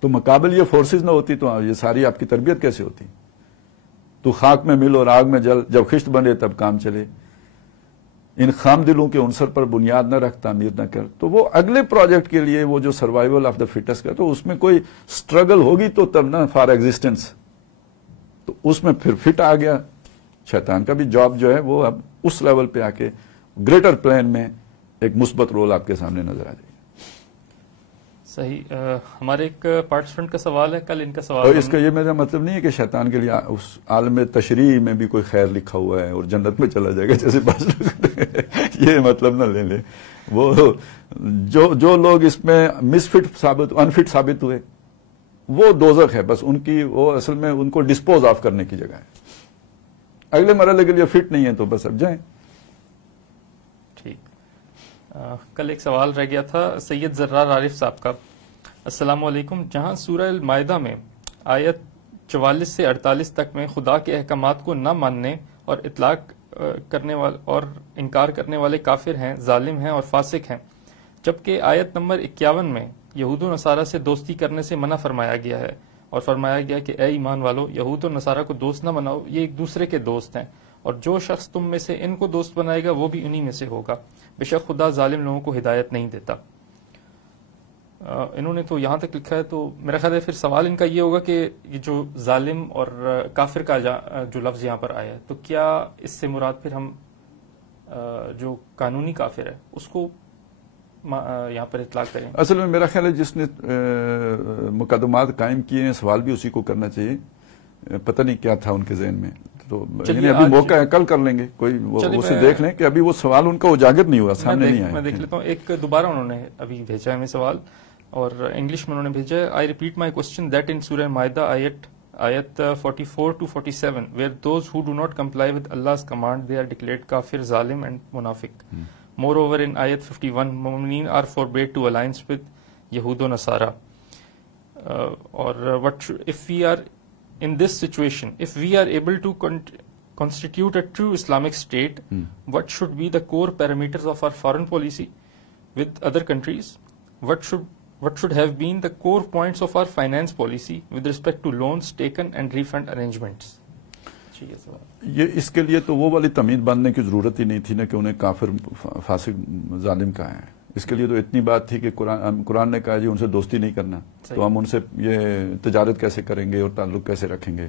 تو مقابل یہ فورسز نہ ہوتی تو یہ ساری آپ کی تربیت کیسے ہوتی؟ تو خاک میں مل اور آگ میں جل، جب خشت بنے تب کام چلے. ان خام دلوں کے عنصر پر بنیاد نہ رکھ، تعمیر نہ کر. تو وہ اگلے پروجیکٹ کے لیے وہ جو سروائیول آف دا فٹس کا، تو اس میں کوئی سٹرگل ہوگی تو تب نا فار ایگزسٹنس. تو اس میں پھر فٹ آ گیا. شیطان کا بھی جاب جو ہے وہ اب اس لیول پہ آ کے گریٹر پلان میں ایک مثبت رول آپ کے سامنے نظر آ جائے گا. صحیح. ہمارے ایک پارٹیسپینٹ کا سوال ہے، کل ان کا سوال. اور اس کا یہ میرا مطلب نہیں ہے کہ شیطان کے لیے اس عالم تشریح میں بھی کوئی خیر لکھا ہوا ہے اور جنت میں چلا جائے گا جیسے بعض لوگ یہ مطلب نہ لے لیں. وہ جو لوگ اس میں انفٹ ثابت ہوئے وہ دوزخ ہے بس. ان کی وہ اصل میں ان کو ڈسپوز آف کرنے کی جگہ ہے. اگلے مرحلے کے لیے فٹ نہیں ہے تو بس اب جائیں. ٹھیک. کل ایک سوال رہ گیا تھا سید زرار عارف صاحب کا. السلام علیکم. جہاں سورہ المائدہ میں آیت 44 سے 48 تک میں خدا کے احکامات کو نہ ماننے اور اطلاق کرنے والے اور انکار کرنے والے کافر ہیں، ظالم ہیں اور فاسق ہیں، جبکہ آیت نمبر 51 میں یہود و نصارہ سے دوستی کرنے سے منع فرمایا گیا ہے اور فرمایا گیا کہ اے ایمان والو، یہود و نصارہ کو دوست نہ بناؤ، یہ ایک دوسرے کے دوست ہیں، اور جو شخص تم میں سے ان کو دوست بنائے گا وہ بھی انہی میں سے ہوگا. بے شک خدا ظالم لوگوں کو ہدایت نہیں دیتا. انہوں نے تو یہاں تک لکھا ہے. تو میرا خیال ہے پھر سوال ان کا یہ ہوگا کہ یہ جو ظالم اور کافر کا جو لفظ یہاں پر آیا ہے، تو کیا اس سے مراد پھر ہم جو قانونی کافر ہے اس کو یہاں پر اطلاق کریں؟ اصل میں میرا خیال ہے جس نے مقدمات قائم کیے ہیں سوال بھی اسی کو کرنا چاہیے. پتہ نہیں کیا تھا ان کے ذہن میں. تو یعنی ابھی موقع ہے، کل کر لیں گے. کوئی اسے دیکھ لیں کہ ابھی وہ سوال ان کا اجاگر نہیں ہوا، سامنے نہیں آیا. میں دیکھ لیتا ہوں. ایک دوبارہ انہوں نے ابھی بھیجا ہے ہمیں سوال اور انگلش میں انہوں نے بھیجا ہے. I repeat my question that in سورہ مائدہ آیت 44 to 47 where those who do not comply with Allah's command they are declared kafir, zalim and munafiq. Moreover in ayat 51 mu'mineen are forbade to alliance with Yahud and Nasara. Or if we are in this situation, if we are able to constitute a true Islamic state, what should be the core parameters of our foreign policy with other countries? What should have been the core points of our finance policy with respect to loans taken and refund arrangements? یہ اس کے لیے تو وہ والی تمیز باندھنے کی ضرورت ہی نہیں تھی نا کہ انہیں کافر فاسق ظالم کہا ہے. اس کے لیے تو اتنی بات تھی کہ قرآن نے کہا جی ان سے دوستی نہیں کرنا، تو ہم ان سے یہ تجارت کیسے کریں گے اور تعلق کیسے رکھیں گے.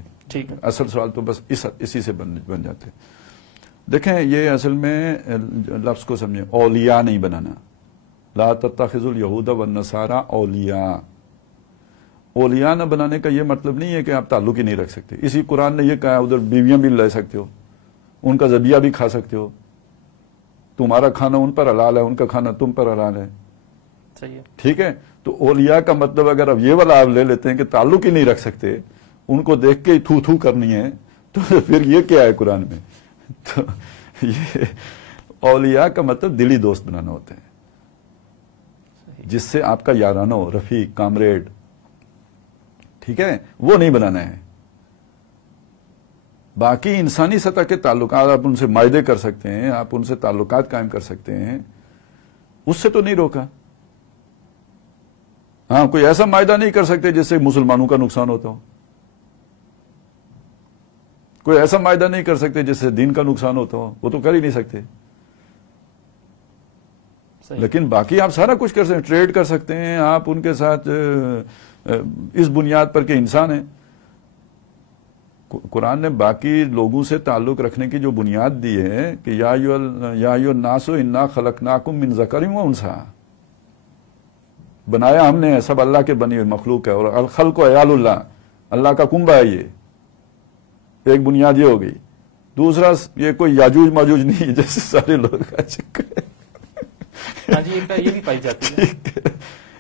اصل سوال تو بس اسی سے بن جاتے. دیکھیں یہ اصل میں لفظ کو سمجھیں، اولیاء نہیں بنانا. لا تتخذوا اليہود والنصارى اولیاء. اولیاء نہ بنانے کا یہ مطلب نہیں ہے کہ آپ تعلق ہی نہیں رکھ سکتے. اسی قرآن نے یہ کہا ادھر بیویاں بھی لے سکتے ہو، ان کا ذبیحہ بھی کھا سکتے ہو. تمہارا کھانا ان پر حلال ہے، ان کا کھانا تم پر حلال ہے. ٹھیک ہے. تو اولیاء کا مطلب اگر اب یہ والا آپ لے لیتے ہیں کہ تعلق ہی نہیں رکھ سکتے، ان کو دیکھ کے ہی تھو تھو کرنی ہے، تو پھر یہ کیا ہے قرآن میں؟ تو یہ اولیاء کا مطلب دلی دوست بنانا ہوتا ہے، جس سے آپ کا یارانہ ہو، رفیق، کامریڈ. ٹھیک ہے، وہ نہیں بنانا ہے. باقی انسانی سطح کے تعلقات آپ ان سے معاہدے کر سکتے ہیں، آپ ان سے تعلقات قائم کر سکتے ہیں، اس سے تو نہیں روکا. ہاں، کوئی ایسا معاہدہ نہیں کر سکتے جس سے مسلمانوں کا نقصان ہوتا ہو. کوئی ایسا معاہدہ نہیں کر سکتے جس سے دین کا نقصان ہوتا ہو، وہ تو کر ہی نہیں سکتے. لیکن باقی آپ سارا کچھ کر سکتے ہیں، ٹریڈ کر سکتے ہیں آپ ان کے ساتھ اس بنیاد پر کہ انسان ہیں۔ قرآن نے باقی لوگوں سے تعلق رکھنے کی جو بنیاد دی ہے کہ یا ایھا الناس انا خلقناکم من ذکر و انثی، بنایا ہم نے، سب اللہ کے بنی ہوئی مخلوق ہے، اور الخلق و عیال اللہ، اللہ کا کنبہ ہے۔ یہ ایک بنیاد یہ ہو گئی۔ دوسرا، یہ کوئی یاجوج ماجوج نہیں ہے جیسے سارے لوگ آ چکے ہیں۔ ہاں جی، یہ بھی پائی جاتی ہے۔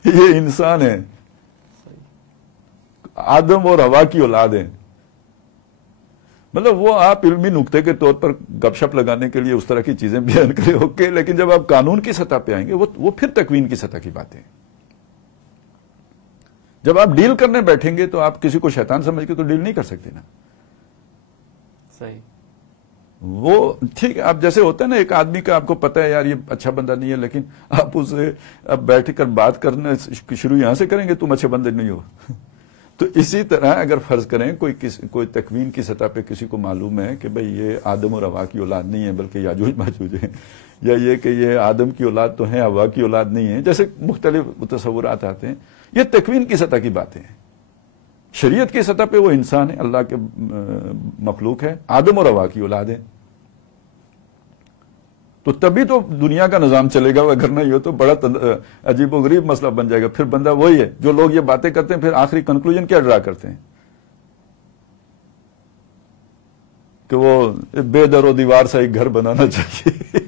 یہ انسان ہے، آدم اور حوا کی اولاد ہیں۔ مطلب وہ آپ علمی نقطے کے طور پر گپ شپ لگانے کے لیے اس طرح کی چیزیں بیان کریں، اوکے، لیکن جب آپ قانون کی سطح پہ آئیں گے وہ پھر تکوین کی سطح کی باتیں۔ جب آپ ڈیل کرنے بیٹھیں گے تو آپ کسی کو شیطان سمجھ کے تو ڈیل نہیں کر سکتے نا۔ صحیح۔ وہ ٹھیک ہے، آپ جیسے ہوتا ہے نا، ایک آدمی کا آپ کو پتہ ہے یار یہ اچھا بندہ نہیں ہے، لیکن آپ اسے اب بیٹھ کر بات کرنا شروع یہاں سے کریں گے، تم اچھے بندے نہیں ہو۔ تو اسی طرح اگر فرض کریں کوئی تکوین کی سطح پہ کسی کو معلوم ہے کہ بھئی یہ آدم اور حوا کی اولاد نہیں ہے بلکہ یاجوج ماجوج ہیں، یا یہ کہ یہ آدم کی اولاد تو ہیں حوا کی اولاد نہیں ہے، جیسے مختلف تصورات آتے ہیں، یہ تکوین کی سطح کی باتیں ہیں۔ شریعت کی سطح پہ وہ انسان ہے، اللہ کے مخلوق ہے، آدم اور حوا کی اولاد ہے، تو تبھی تو دنیا کا نظام چلے گا، اگر نہیں ہو تو بڑا عجیب و غریب مسئلہ بن جائے گا۔ پھر بندہ وہی ہے جو لوگ یہ باتیں کرتے ہیں، پھر آخری کنکلوژن کیا ڈرا کرتے ہیں کہ وہ بے در و دیوار سے ایک گھر بنانا چاہیے۔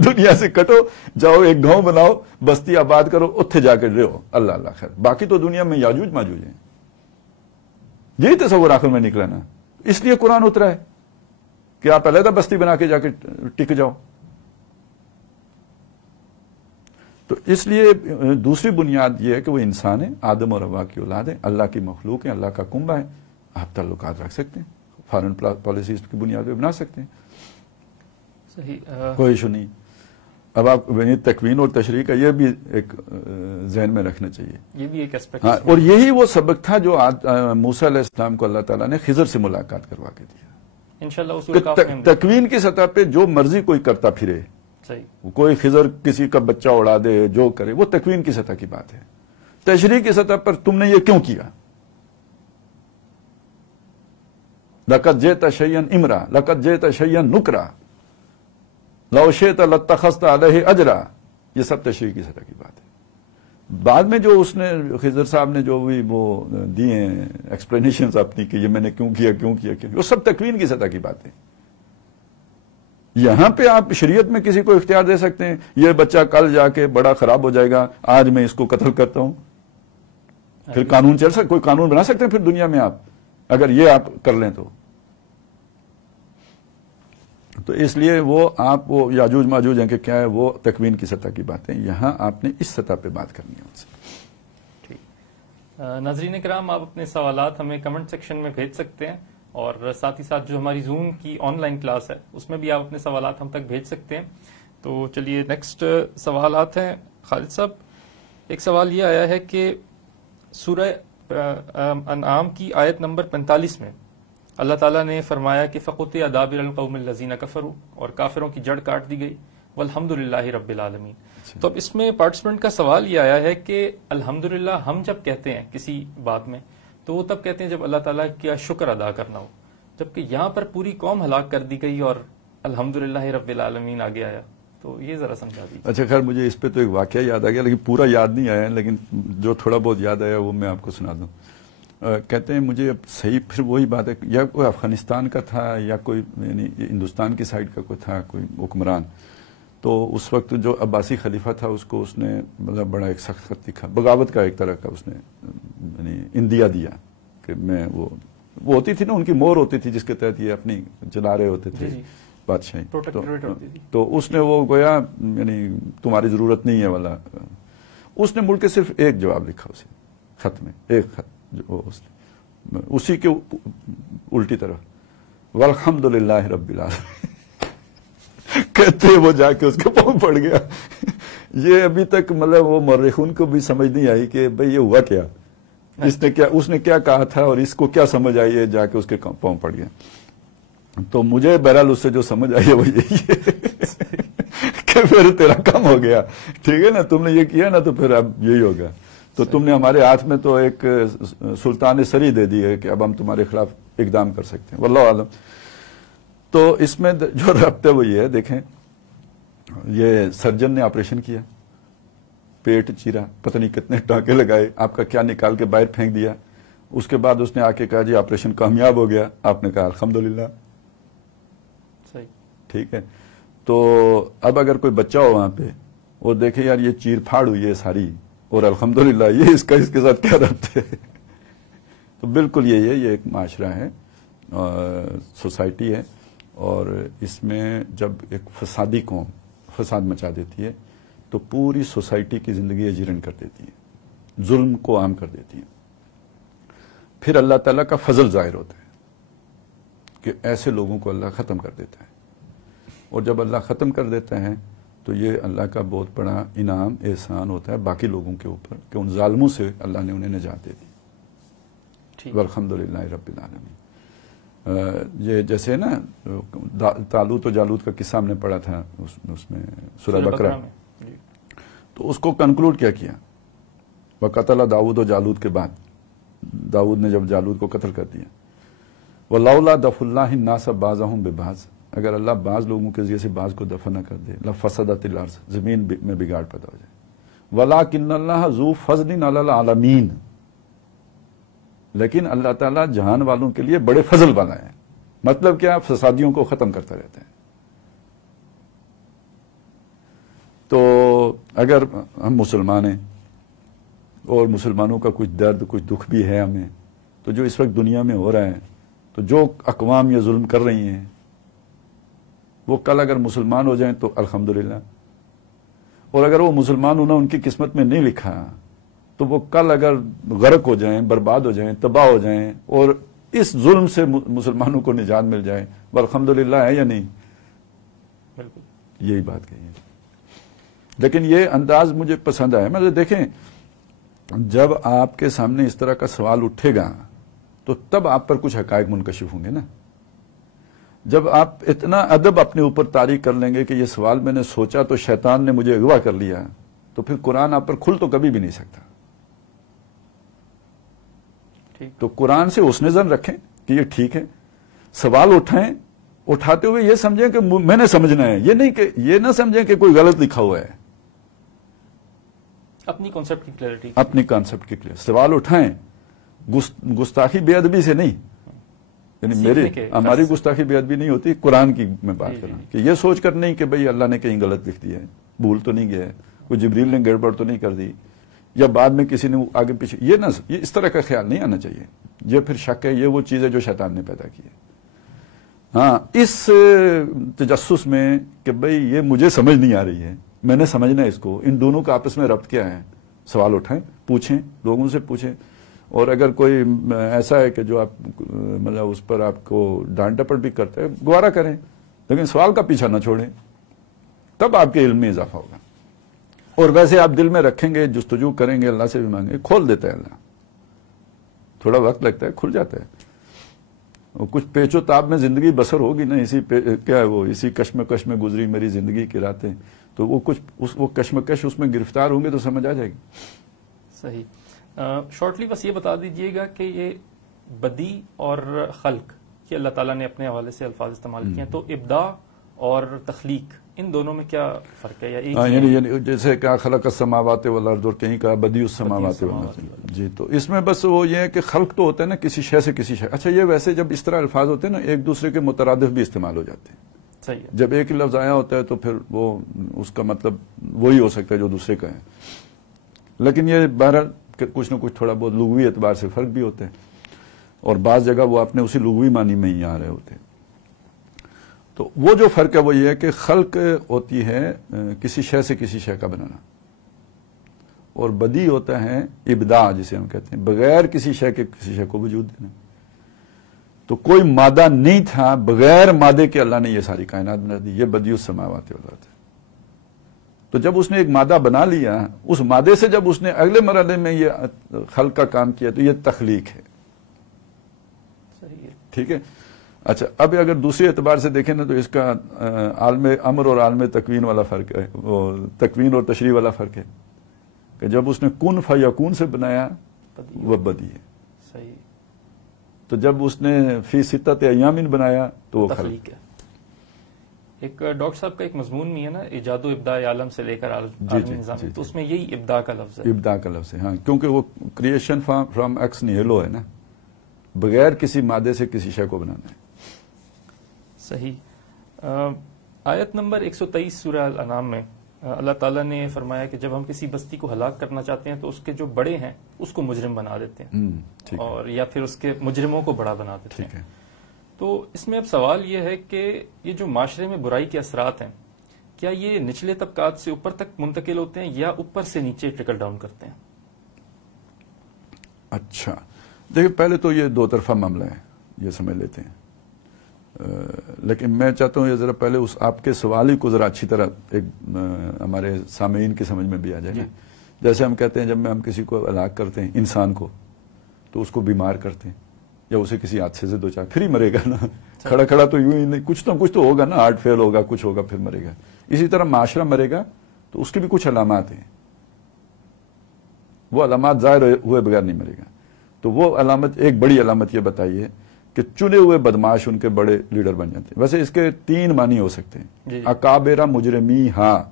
دنیا سے کٹو، جاؤ ایک گاؤں بناؤ، بستی آباد کرو، اتھے جا کے رہو، اللہ اللہ خیر، باقی تو دنیا میں یاجوج ماجوج ہیں۔ یہی تصور آخر میں نکلا نا، اس لیے قرآن اترا ہے کہ آپ علیحدہ بستی بنا کے جا کے ٹک جاؤ۔ تو اس لیے دوسری بنیاد یہ ہے کہ وہ انسان ہے، آدم اور حوا کی اولاد ہے، اللہ کی مخلوق ہے، اللہ کا کنبہ ہے۔ آپ تعلقات رکھ سکتے ہیں، فارن پالیسیز کی بنیاد پہ بنا سکتے ہیں، صحیح، کوئی ایشو نہیں۔ اب آپ تکوین اور تشریح کا یہ بھی ایک ذہن میں رکھنا چاہیے، یہ بھی ایک اسپیکٹ۔ ہاں، اور یہی وہ سبق تھا جو موسیٰ علیہ السلام کو اللہ تعالیٰ نے خضر سے ملاقات کروا کے دیا۔ انشاءاللہ تکوین کی سطح پہ جو مرضی کوئی کرتا پھرے، صحیح، کوئی خضر کسی کا بچہ اڑا دے، جو کرے، وہ تکوین کی سطح کی بات ہے۔ تشریح کی سطح پر تم نے یہ کیوں کیا؟ لقد جئت شیئا امرا، لقد جئت شیئا نکرا، لو شئت لاتخذت علیہ اجرا، یہ سب تشریح کی سطح کی بات ہے۔ بعد میں جو اس نے خضر صاحب نے جو بھی وہ دیے ہیں ایکسپلینیشنز اپنی کہ یہ میں نے کیوں کیا، وہ سب تکوین کی سطح کی بات ہے۔ یہاں پہ آپ شریعت میں کسی کو اختیار دے سکتے ہیں، یہ بچہ کل جا کے بڑا خراب ہو جائے گا، آج میں اس کو قتل کرتا ہوں، پھر قانون کوئی قانون بنا سکتے ہیں پھر دنیا میں آپ، اگر یہ آپ کر لیں تو اس لیے وہ یاجوج ماجوج ہیں کہ کیا ہے، وہ تکوین کی سطح کی باتیں، یہاں آپ نے اس سطح پہ بات کرنی ہے ان سے۔ ٹھیک، ناظرین کرام، آپ اپنے سوالات ہمیں کمنٹ سیکشن میں بھیج سکتے ہیں، اور ساتھ ہی ساتھ جو ہماری زوم کی آن لائن کلاس ہے اس میں بھی آپ اپنے سوالات ہم تک بھیج سکتے ہیں۔ تو چلیے نیکسٹ سوالات ہیں خالد صاحب۔ ایک سوال یہ آیا ہے کہ سورہ انعام کی آیت نمبر 45 میں اللہ تعالیٰ نے فرمایا کہ فَقُطِعَ دَابِرَ الْقَوْمِ الَّذِينَ كَفَرُوا، اور کافروں کی جڑ کاٹ دی گئی، وَالْحَمْدُلِلَّهِ رَبِّ الْعَالَمِينَ۔ تو اب اس میں پارٹیسپینٹ کا سوال یہ آیا ہے کہ الحمدللہ ہم جب کہتے ہیں کسی بات میں تو وہ تب کہتے ہیں جب اللہ تعالیٰ کا شکر ادا کرنا ہو، جبکہ یہاں پر پوری قوم ہلاک کر دی گئی اور الحمدللہ رب العالمین آگے آیا، تو یہ ذرا سمجھا دیجیے۔ اچھا، خیر مجھے اس پہ تو ایک واقعہ یاد آ گیا، لیکن پورا یاد نہیں آیا، لیکن جو تھوڑا بہت یاد آیا وہ میں آپ کو سنا دوں۔ کہتے ہیں مجھے اب صحیح پھر وہی بات ہے، یا کوئی افغانستان کا تھا یا کوئی یعنی ہندوستان کی سائڈ کا کوئی تھا کوئی حکمران، تو اس وقت جو عباسی خلیفہ تھا اس کو اس نے مطلب بڑا ایک سخت خط لکھا، بغاوت کا ایک طرح کا اس نے یعنی اندیا دیا کہ میں وہ ہوتی تھی نا، ان کی مور ہوتی تھی جس کے تحت یہ اپنی چلا رہے ہوتے تھے بادشاہی، تو اس نے وہ گویا یعنی تمہاری ضرورت نہیں ہے والا، اس نے مڑ کے صرف ایک جواب لکھا اسے خط میں، ایک خط جو اسی کے الٹی طرف، والحمدللہ رب العالمین، کہتے وہ جا کے اس کے پاؤں پڑ گیا۔ یہ ابھی تک مطلب وہ مورخین کو بھی سمجھ نہیں آئی کہ بھئی یہ ہوا کیا، اس نے کیا کہا تھا اور اس کو کیا سمجھ آئی ہے، جا کے اس کے پاؤں پڑ گیا۔ تو مجھے بہرحال اس سے جو سمجھ آئی ہے وہ یہی ہے کہ کہ پھر تیرا کم ہو گیا، ٹھیک ہے نا، تم نے یہ کیا نا تو پھر اب یہی ہوگا. تو تم نے ہمارے ہاتھ میں تو ایک سلطان سری دے دی ہے کہ اب ہم تمہارے خلاف اقدام کر سکتے ہیں، واللہ عالم. تو اس میں جو ربط ہے وہ یہ ہے، دیکھیں یہ سرجن نے آپریشن کیا، پیٹ چیرا، پتہ نہیں کتنے ٹانکے لگائے، آپ کا کیا نکال کے باہر پھینک دیا. اس کے بعد اس نے آ کے کہا جی آپریشن کامیاب ہو گیا. آپ نے کہا الحمدللہ. صحیح، ٹھیک ہے. تو اب اگر کوئی بچہ ہو وہاں پہ اور دیکھے یار یہ چیر پھاڑ ہوئی ہے ساری اور الحمدللہ، یہ اس کے ساتھ کیا ربط ہے؟ تو بالکل یہی ہے، یہ ایک معاشرہ ہے، سوسائٹی ہے، اور اس میں جب ایک فسادی قوم فساد مچا دیتی ہے تو پوری سوسائٹی کی زندگی اجیرن کر دیتی ہے، ظلم کو عام کر دیتی ہے. پھر اللہ تعالیٰ کا فضل ظاہر ہوتا ہے کہ ایسے لوگوں کو اللہ ختم کر دیتا ہے. اور جب اللہ ختم کر دیتا ہے تو یہ اللہ کا بہت بڑا انعام احسان ہوتا ہے باقی لوگوں کے اوپر کہ ان ظالموں سے اللہ نے انہیں نجات دے دی. والحمدللہ رب العالمین. یہ جیسے نا طالوت و جالوت کا قصہ ہم نے پڑھا تھا اس میں سورہ بقرہ میں، تو اس کو کنکلوڈ کیا وقتل داؤد و جالوت کے بعد داؤد نے جب جالوت کو قتل کر دیا. وَلَوْلَا دَفْعُ اللَّهِ النَّاسَ بَعْضَهُم بِبَعْضٍ، اگر اللہ بعض لوگوں کے ذریعے سے بعض کو دفع نہ کر دے لَفَسَدَتِ الْأَرْضُ، زمین میں بگاڑ پیدا ہو جائے. وَلَٰكِنَّ اللَّهَ ذُو فَضْلٍ عَلَى الْعَالَمِينَ، لیکن اللہ تعالیٰ جہان والوں کے لیے بڑے فضل والا ہے. مطلب کیا؟ فسادیوں کو ختم کرتا رہتا ہے. تو اگر ہم مسلمان ہیں اور مسلمانوں کا کچھ درد کچھ دکھ بھی ہے ہمیں، تو جو اس وقت دنیا میں ہو رہا ہے، تو جو اقوام یہ ظلم کر رہی ہیں وہ کل اگر مسلمان ہو جائیں تو الحمدللہ، اور اگر وہ مسلمان ہونا ان کی قسمت میں نہیں لکھا تو وہ کل اگر غرق ہو جائیں، برباد ہو جائیں، تباہ ہو جائیں اور اس ظلم سے مسلمانوں کو نجات مل جائے، وہ الحمدللہ ہے یا نہیں؟ بالکل یہی بات کہی ہے. لیکن یہ انداز مجھے پسند آیا. مطلب دیکھیں جب آپ کے سامنے اس طرح کا سوال اٹھے گا تو تب آپ پر کچھ حقائق منکشف ہوں گے نا. جب آپ اتنا ادب اپنے اوپر طاری کر لیں گے کہ یہ سوال میں نے سوچا تو شیطان نے مجھے اغوا کر لیا، تو پھر قرآن آپ پر کھل تو کبھی بھی نہیں سکتا. تو قرآن سے اس نظر رکھیں کہ یہ ٹھیک ہے، سوال اٹھائیں، اٹھاتے ہوئے یہ سمجھیں کہ میں نے سمجھنا ہے، یہ نہیں کہ یہ نہ سمجھیں کہ کوئی غلط لکھا ہوا ہے. اپنی کانسیپٹ کی کلیئرٹی، اپنی کانسیپٹ کی کلیئر سوال اٹھائیں، گستاخی بے ادبی سے نہیں. یعنی ہماری گستاخی بے ادبی نہیں ہوتی، قرآن کی میں بات کر رہا ہوں کہ یہ سوچ کر نہیں کہ بھئی اللہ نے کہیں غلط لکھ دیا ہے، بھول تو نہیں گیا ہے، کوئی جبریل نے گڑبڑ تو نہیں کر دی، یا بعد میں کسی نے آگے پیچھے، یہ اس طرح کا خیال نہیں آنا چاہیے. یہ پھر شک ہے، یہ وہ چیز ہے جو شیطان نے پیدا کی ہے. ہاں اس تجسس میں کہ بھئی یہ مجھے سمجھ نہیں آ رہی ہے، میں نے سمجھنا ہے اس کو، ان دونوں کا آپس میں ربط کیا ہے، سوال اٹھائیں، پوچھیں، لوگوں سے پوچھیں. اور اگر کوئی ایسا ہے کہ جو آپ مطلب اس پر آپ کو ڈانٹ ڈپٹ بھی کرتے ہیں، گوارا کریں، لیکن سوال کا پیچھا نہ چھوڑیں، تب آپ کے علم میں اضافہ ہوگا. اور ویسے آپ دل میں رکھیں گے، جستجو کریں گے، اللہ سے بھی مانگیں گے، کھول دیتا ہے اللہ. تھوڑا وقت لگتا ہے، کھل جاتا ہے. اور کچھ پیچ و تاب میں زندگی بسر ہوگی نا، کیا ہے وہ، اسی کشمکش میں گزری میری زندگی کی راتیں، تو وہ کچھ وہ کشمکش اس میں گرفتار ہوں گے تو سمجھ آ جائے گی. صحیح. شارٹلی بس یہ بتا دیجئے گا کہ یہ بدی اور خلق، یہ اللہ تعالیٰ نے اپنے حوالے سے الفاظ استعمال کیے ہیں، تو ابداع اور تخلیق ان دونوں میں کیا فرق ہے؟ یا ایک یعنی جیسے کہا خلق السماوات والارض، اور کہیں کہا بدیع السماوات والارض. جی تو اس میں بس وہ یہ ہے کہ خلق تو ہوتا ہے نا کسی شے سے کسی شے. اچھا یہ ویسے جب اس طرح الفاظ ہوتے ہیں نا ایک دوسرے کے مترادف بھی استعمال ہو جاتے ہیں. صحیح ہے. جب ایک لفظ آیا ہوتا ہے تو پھر وہ اس کا مطلب وہی ہو سکتا ہے جو دوسرے کا ہے. لیکن یہ بہرحال کچھ نہ کچھ تھوڑا بہت لغوی اعتبار سے فرق بھی ہوتے ہیں، اور بعض جگہ وہ اپنے اسی لغوی معنی میں ہی آ رہے ہوتے ہیں. تو وہ جو فرق ہے وہ یہ ہے کہ خلق ہوتی ہے کسی شے سے کسی شے کا بنانا، اور بدی ہوتا ہے ابداع جسے ہم کہتے ہیں، بغیر کسی شے کے کسی شے کو وجود دینا. تو کوئی مادہ نہیں تھا، بغیر مادے کے اللہ نے یہ ساری کائنات بنا دی. یہ بدیع السماوات والارض ہے. تو جب اس نے ایک مادہ بنا لیا، اس مادے سے جب اس نے اگلے مرحلے میں یہ خلق کا کام کیا تو یہ تخلیق ہے. ٹھیک ہے. اچھا، اب اگر دوسرے اعتبار سے دیکھیں نا تو اس کا عالم امر اور عالم تکوین والا فرق ہے، وہ تکوین اور تشریح والا فرق ہے کہ جب اس نے کن فیکون سے بنایا وہ بدی ہے، صحیح، تو جب اس نے فی ستۃ ایام بنایا تو وہ تخلیق ہے۔ ایک ڈاکٹر صاحب کا ایک مضمون بھی ہے نا، ایجاد و ابداع عالم سے لے کر عالمی نظام، تو اس میں یہی ابداع کا لفظ ہے، ابداع کا لفظ ہے، ہاں، کیونکہ وہ کریشن فرام ایکس نیہلو ہے نا، بغیر کسی مادے سے کسی شے کو بنانا ہے۔ صحیح۔ آیت نمبر 123 سورہ الانعام میں اللہ تعالیٰ نے فرمایا کہ جب ہم کسی بستی کو ہلاک کرنا چاہتے ہیں تو اس کے جو بڑے ہیں اس کو مجرم بنا دیتے ہیں، اور یا پھر اس کے مجرموں کو بڑا بنا دیتے ہیں۔ تو اس میں اب سوال یہ ہے کہ یہ جو معاشرے میں برائی کے اثرات ہیں، کیا یہ نچلے طبقات سے اوپر تک منتقل ہوتے ہیں یا اوپر سے نیچے ٹرکل ڈاؤن کرتے ہیں؟ اچھا، دیکھیں پہلے تو یہ دو طرفہ معاملہ ہے، یہ سمجھ لیتے ہیں، لیکن میں چاہتا ہوں یہ ذرا پہلے اس آپ کے سوال ہی کو ذرا اچھی طرح ایک ہمارے سامعین کی سمجھ میں بھی آ جائے۔ جیسے ہم کہتے ہیں جب ہم کسی کو ہلاک کرتے ہیں انسان کو تو اس کو بیمار کرتے ہیں یا اسے کسی حادثے سے دو چار، پھر ہی مرے گا نا، کھڑا کھڑا تو یوں ہی نہیں، کچھ تو ہوگا نا، ہارٹ فیل ہوگا، کچھ ہوگا، پھر مرے گا۔ اسی طرح معاشرہ مرے گا تو اس کی بھی کچھ علامات ہیں، وہ علامات ظاہر ہوئے بغیر نہیں مرے گا۔ تو وہ علامت، ایک بڑی علامت یہ بتائیے کہ چنے ہوئے بدماش ان کے بڑے لیڈر بن جاتے ہیں۔ ویسے اس کے 3 معنی ہو سکتے ہیں، اکابر مجرمی، ہاں،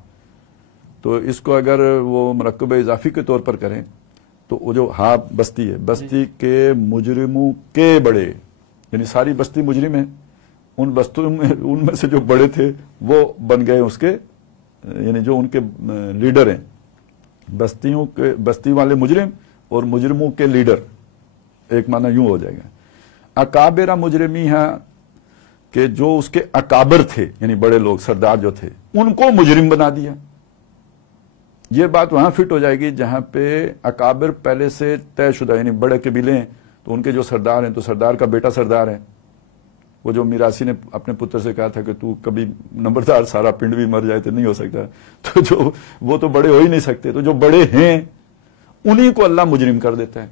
تو اس کو اگر وہ مرکب اضافی کے طور پر کریں تو وہ جو ہاں بستی ہے، بستی کے مجرموں کے بڑے، یعنی ساری بستی مجرم ہے، ان بستیوں میں ان میں سے جو بڑے تھے وہ بن گئے اس کے، یعنی جو ان کے لیڈر ہیں، بستی والے مجرم اور مجرموں کے لیڈر، ایک معنی یوں ہو جائے گا۔ اکابر مجرمی ہے کہ جو اس کے اکابر تھے، یعنی بڑے لوگ، سردار جو تھے، ان کو مجرم بنا دیا۔ یہ بات وہاں فٹ ہو جائے گی جہاں پہ اکابر پہلے سے طے شدہ، یعنی بڑے قبیلے ہیں تو ان کے جو سردار ہیں، تو سردار کا بیٹا سردار ہے۔ وہ جو میراثی نے اپنے پتر سے کہا تھا کہ تو کبھی نمبردار سارا پنڈ بھی مر جائے تو نہیں ہو سکتا، تو جو وہ تو بڑے ہو ہی نہیں سکتے، تو جو بڑے ہیں انہی کو اللہ مجرم کر دیتا ہے۔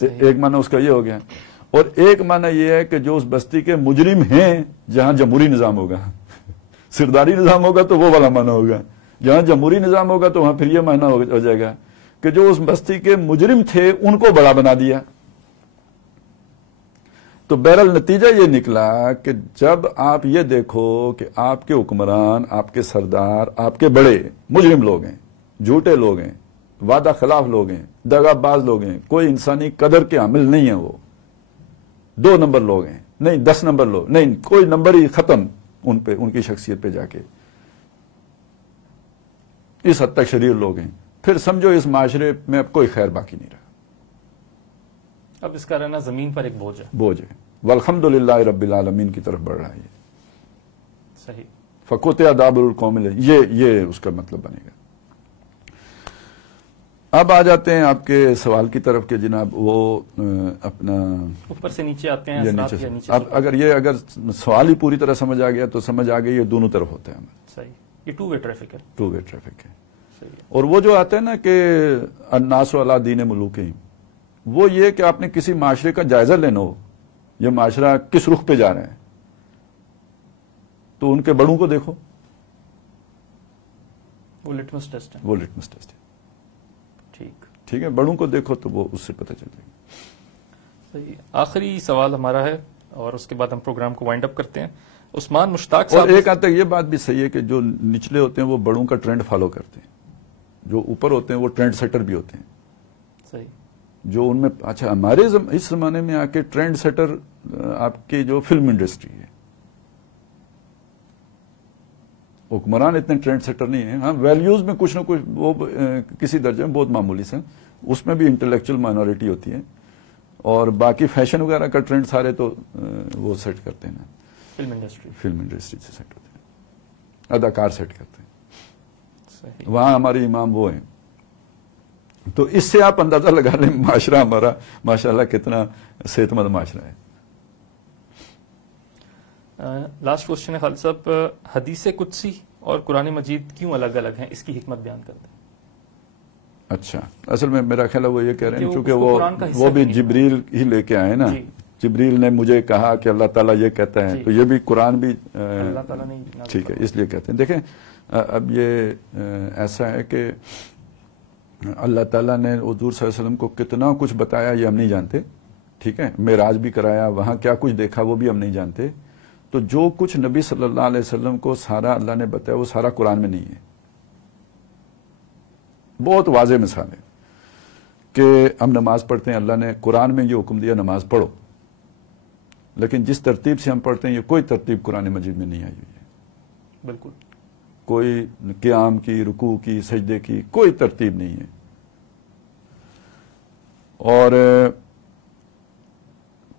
ایک معنی اس کا یہ ہو گیا، اور ایک معنی یہ ہے کہ جو اس بستی کے مجرم ہیں، جہاں جمہوری نظام ہوگا، سرداری نظام ہوگا تو وہ والا معنی ہوگا، جہاں جمہوری نظام ہوگا تو وہاں پھر یہ معنی ہو جائے گا کہ جو اس بستی کے مجرم تھے ان کو بڑا بنا دیا۔ تو بہرحال نتیجہ یہ نکلا کہ جب آپ یہ دیکھو کہ آپ کے حکمران، آپ کے سردار، آپ کے بڑے مجرم لوگ ہیں، جھوٹے لوگ ہیں، وعدہ خلاف لوگ ہیں، دغا باز لوگ ہیں، کوئی انسانی قدر کے حامل نہیں ہیں، وہ 2 نمبر لوگ ہیں، نہیں 10 نمبر لوگ، نہیں کوئی نمبر ہی ختم ان پہ، ان کی شخصیت پہ جا کے، اس حد تک شریر لوگ ہیں، پھر سمجھو اس معاشرے میں اب کوئی خیر باقی نہیں رہا۔ اب اس کا رہنا زمین پر ایک بوجھ ہے، والحمدللہ رب العالمین کی طرف بڑھ رہا ہے۔ صحیح، فقطع دابر القوم، یہ اس کا مطلب بنے گا۔ اب آ جاتے ہیں آپ کے سوال کی طرف کہ جناب وہ اپنا اوپر سے نیچے آتے ہیں، اب اگر سوال ہی پوری طرح سمجھ آ گیا تو سمجھ آ گئی یہ دونوں طرف ہوتا ہے ہمیں۔ صحیح، یہ ٹو وے ٹریفک ہے، ٹو وے ٹریفک ہے۔ اور وہ جو آتا ہے نا کہ الناس علی دین ملوکہم، وہ یہ کہ آپ نے کسی معاشرے کا جائزہ لینا ہو، یہ معاشرہ کس رخ پہ جا رہا ہے، تو ان کے بڑوں کو دیکھو، وہ لٹمس ٹیسٹ ہے، وہ لٹمس ٹیسٹ ہے، ٹھیک ہے، بڑوں کو دیکھو تو وہ اس سے پتہ چل جائے گا۔ صحیح، آخری سوال ہمارا ہے اور اس کے بعد ہم پروگرام کو وائنڈ اپ کرتے ہیں۔ عثمان مشتاق صاحب، اور ایک حد تک یہ بات بھی صحیح ہے کہ جو نچلے ہوتے ہیں وہ بڑوں کا ٹرینڈ فالو کرتے ہیں، جو اوپر ہوتے ہیں وہ ٹرینڈ سیٹر بھی ہوتے ہیں۔ صحیح، جو ان میں، اچھا ہمارے اس زمانے میں آ کے ٹرینڈ سیٹر آپ کی جو فلم انڈسٹری ہے، حکمران اتنے ٹرینڈ سیٹر نہیں ہیں، ہاں ویلیوز میں کچھ نہ کچھ وہ کسی درجے میں بہت معمولی سے، اس میں بھی انٹلیکچوئل مائنورٹی ہوتی ہے، اور باقی فیشن وغیرہ کا ٹرینڈ سارے تو وہ سیٹ کرتے ہیں نا، فلم انڈسٹری سے سیٹ ہوتے ہیں، اداکار سیٹ کرتے ہیں، وہاں ہمارے امام وہ ہیں۔ تو اس سے آپ اندازہ لگا لیں معاشرہ ہمارا ماشاءاللہ کتنا صحت مند معاشرہ ہے۔ لاسٹ کوشچن ہے خالد صاحب، حدیث قدسی اور قرآن مجید کیوں الگ الگ ہیں، اس کی حکمت بیان کرتے ہیں۔ اچھا، اصل میں میرا خیال ہے وہ یہ کہہ رہے ہیں چونکہ وہ بھی جبریل ہی لے کے آئے نا، جبریل نے مجھے کہا کہ اللہ تعالیٰ یہ کہتا ہے، تو یہ بھی قرآن بھی اللہ تعالیٰ نے ٹھیک ہے، اس لیے کہتے ہیں. دیکھیں اب یہ ایسا ہے کہ اللہ تعالیٰ نے حضور صلی اللہ علیہ وسلم کو کتنا کچھ بتایا یہ ہم نہیں جانتے، ٹھیک ہے، معراج بھی کرایا، وہاں کیا کچھ دیکھا وہ بھی ہم نہیں جانتے. تو جو کچھ نبی صلی اللہ علیہ وسلم کو سارا اللہ نے بتایا وہ سارا قرآن میں نہیں ہے. بہت واضح مثال ہے کہ ہم نماز پڑھتے ہیں، اللہ نے قرآن میں یہ حکم دیا نماز پڑھو، لیکن جس ترتیب سے ہم پڑھتے ہیں یہ کوئی ترتیب قرآن مجید میں نہیں آئی ہوئی ہے. بالکل کوئی قیام کی، رکوع کی، سجدے کی کوئی ترتیب نہیں ہے. اور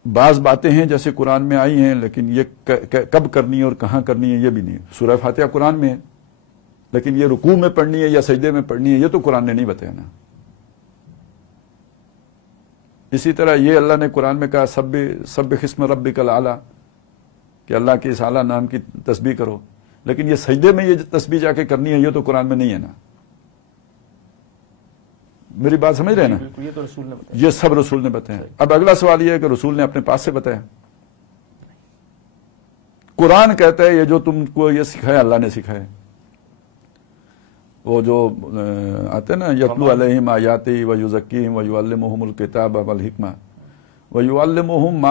بعض باتیں ہیں جیسے قرآن میں آئی ہیں لیکن یہ کب کرنی ہے اور کہاں کرنی ہے یہ بھی نہیں. سورہ فاتحہ قرآن میں ہے لیکن یہ رکوع میں پڑھنی ہے یا سجدے میں پڑھنی ہے یہ تو قرآن نے نہیں بتایا نا. اسی طرح یہ اللہ نے قرآن میں کہا سب قسم ربک الاعلی، کہ اللہ کے اس اعلیٰ نام کی تسبیح کرو، لیکن یہ سجدے میں یہ تسبیح جا کے کرنی ہے یہ تو قرآن میں نہیں ہے نا. میری بات سمجھ رہے ہیں نا؟ یہ تو رسول نے بتایا، یہ سب رسول نے بتایا. اب اگلا سوال یہ ہے کہ رسول نے اپنے پاس سے بتایا؟ قرآن کہتا ہے یہ جو تم کو یہ سکھایا اللہ نے سکھایا. وہ جو آتے ہیں نا یتلو علیہم آیاتی ویزکیہم ویعلمہم الکتاب والحکمہ ویعلمکم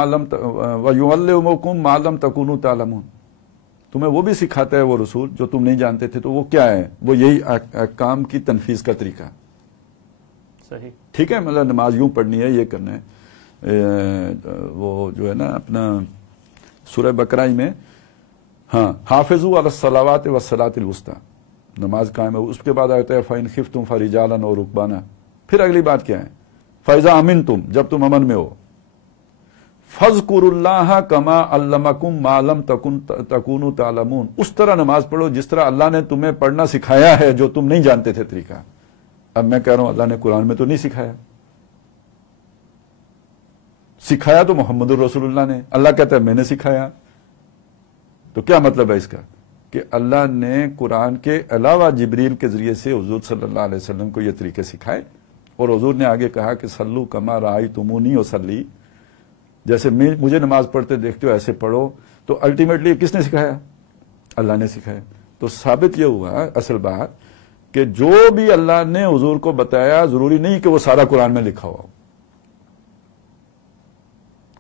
ما لم تکونوا تعلمون. تمہیں وہ بھی سکھاتا ہے وہ رسول جو تم نہیں جانتے تھے. تو وہ کیا ہے؟ وہ یہی احکام کی تنفیذ کا طریقہ. صحیح، ٹھیک ہے، مطلب نماز یوں پڑھنی ہے، یہ کرنا ہے. وہ جو ہے نا اپنا سورہ بقرہ میں ہاں حافظوا علی الصلوات والصلاۃ الوسطی، نماز قائم ہے. اس کے بعد آتا ہے فَإِنْ خِفْتُمْ فَرِجَالًا أَوْ رُكْبَانًا. پھر اگلی بات کیا ہے؟ فَإِذَا أَمِنْتُمْ، جب تم امن میں ہو، فَاذْكُرُوا اللَّهَ كَمَا عَلَّمَكُمْ مَا لَمْ تَكُونُوا تَعْلَمُونَ. اس طرح نماز پڑھو جس طرح اللہ نے تمہیں پڑھنا سکھایا ہے جو تم نہیں جانتے تھے طریقہ. اب میں کہہ رہا ہوں اللہ نے قرآن میں تو نہیں سکھایا، سکھایا تو محمد الرسول اللہ نے. اللہ کہتا ہے میں نے سکھایا. تو کیا مطلب ہے اس کا؟ کہ اللہ نے قرآن کے علاوہ جبریل کے ذریعے سے حضور صلی اللہ علیہ وسلم کو یہ طریقے سکھائے. اور حضور نے آگے کہا کہ صلو کما رأیتمونی اصلی، جیسے مجھے نماز پڑھتے دیکھتے ہو ایسے پڑھو. تو الٹیمیٹلی کس نے سکھایا؟ اللہ نے سکھایا. تو ثابت یہ ہوا اصل بات کہ جو بھی اللہ نے حضور کو بتایا ضروری نہیں کہ وہ سارا قرآن میں لکھا ہوا.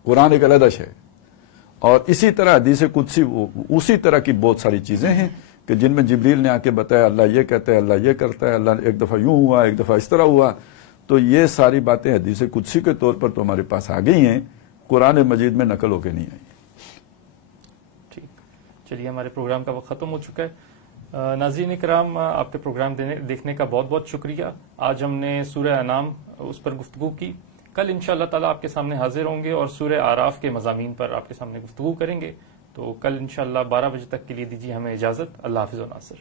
قرآن ایک علیحدہ شے. اور اسی طرح حدیث قدسی اسی طرح کی بہت ساری چیزیں ہیں کہ جن میں جبریل نے آ کے بتایا اللہ یہ کہتا ہے، اللہ یہ کرتا ہے، اللہ ایک دفعہ یوں ہوا، ایک دفعہ اس طرح ہوا. تو یہ ساری باتیں حدیث قدسی کے طور پر تو ہمارے پاس آ گئی ہیں، قرآن مجید میں نقل ہو کے نہیں آئی. ٹھیک، چلیے ہمارے پروگرام کا وقت ختم ہو چکا ہے. ناظرین کرام، آپ کے پروگرام دیکھنے کا بہت بہت شکریہ. آج ہم نے سورہ انعام اس پر گفتگو کی. کل انشاءاللہ تعالی آپ کے سامنے حاضر ہوں گے اور سورہ اعراف کے مضامین پر آپ کے سامنے گفتگو کریں گے. تو کل انشاءاللہ 12 بجے تک کے لیے دیجیے ہمیں اجازت. اللہ حافظ و ناصر.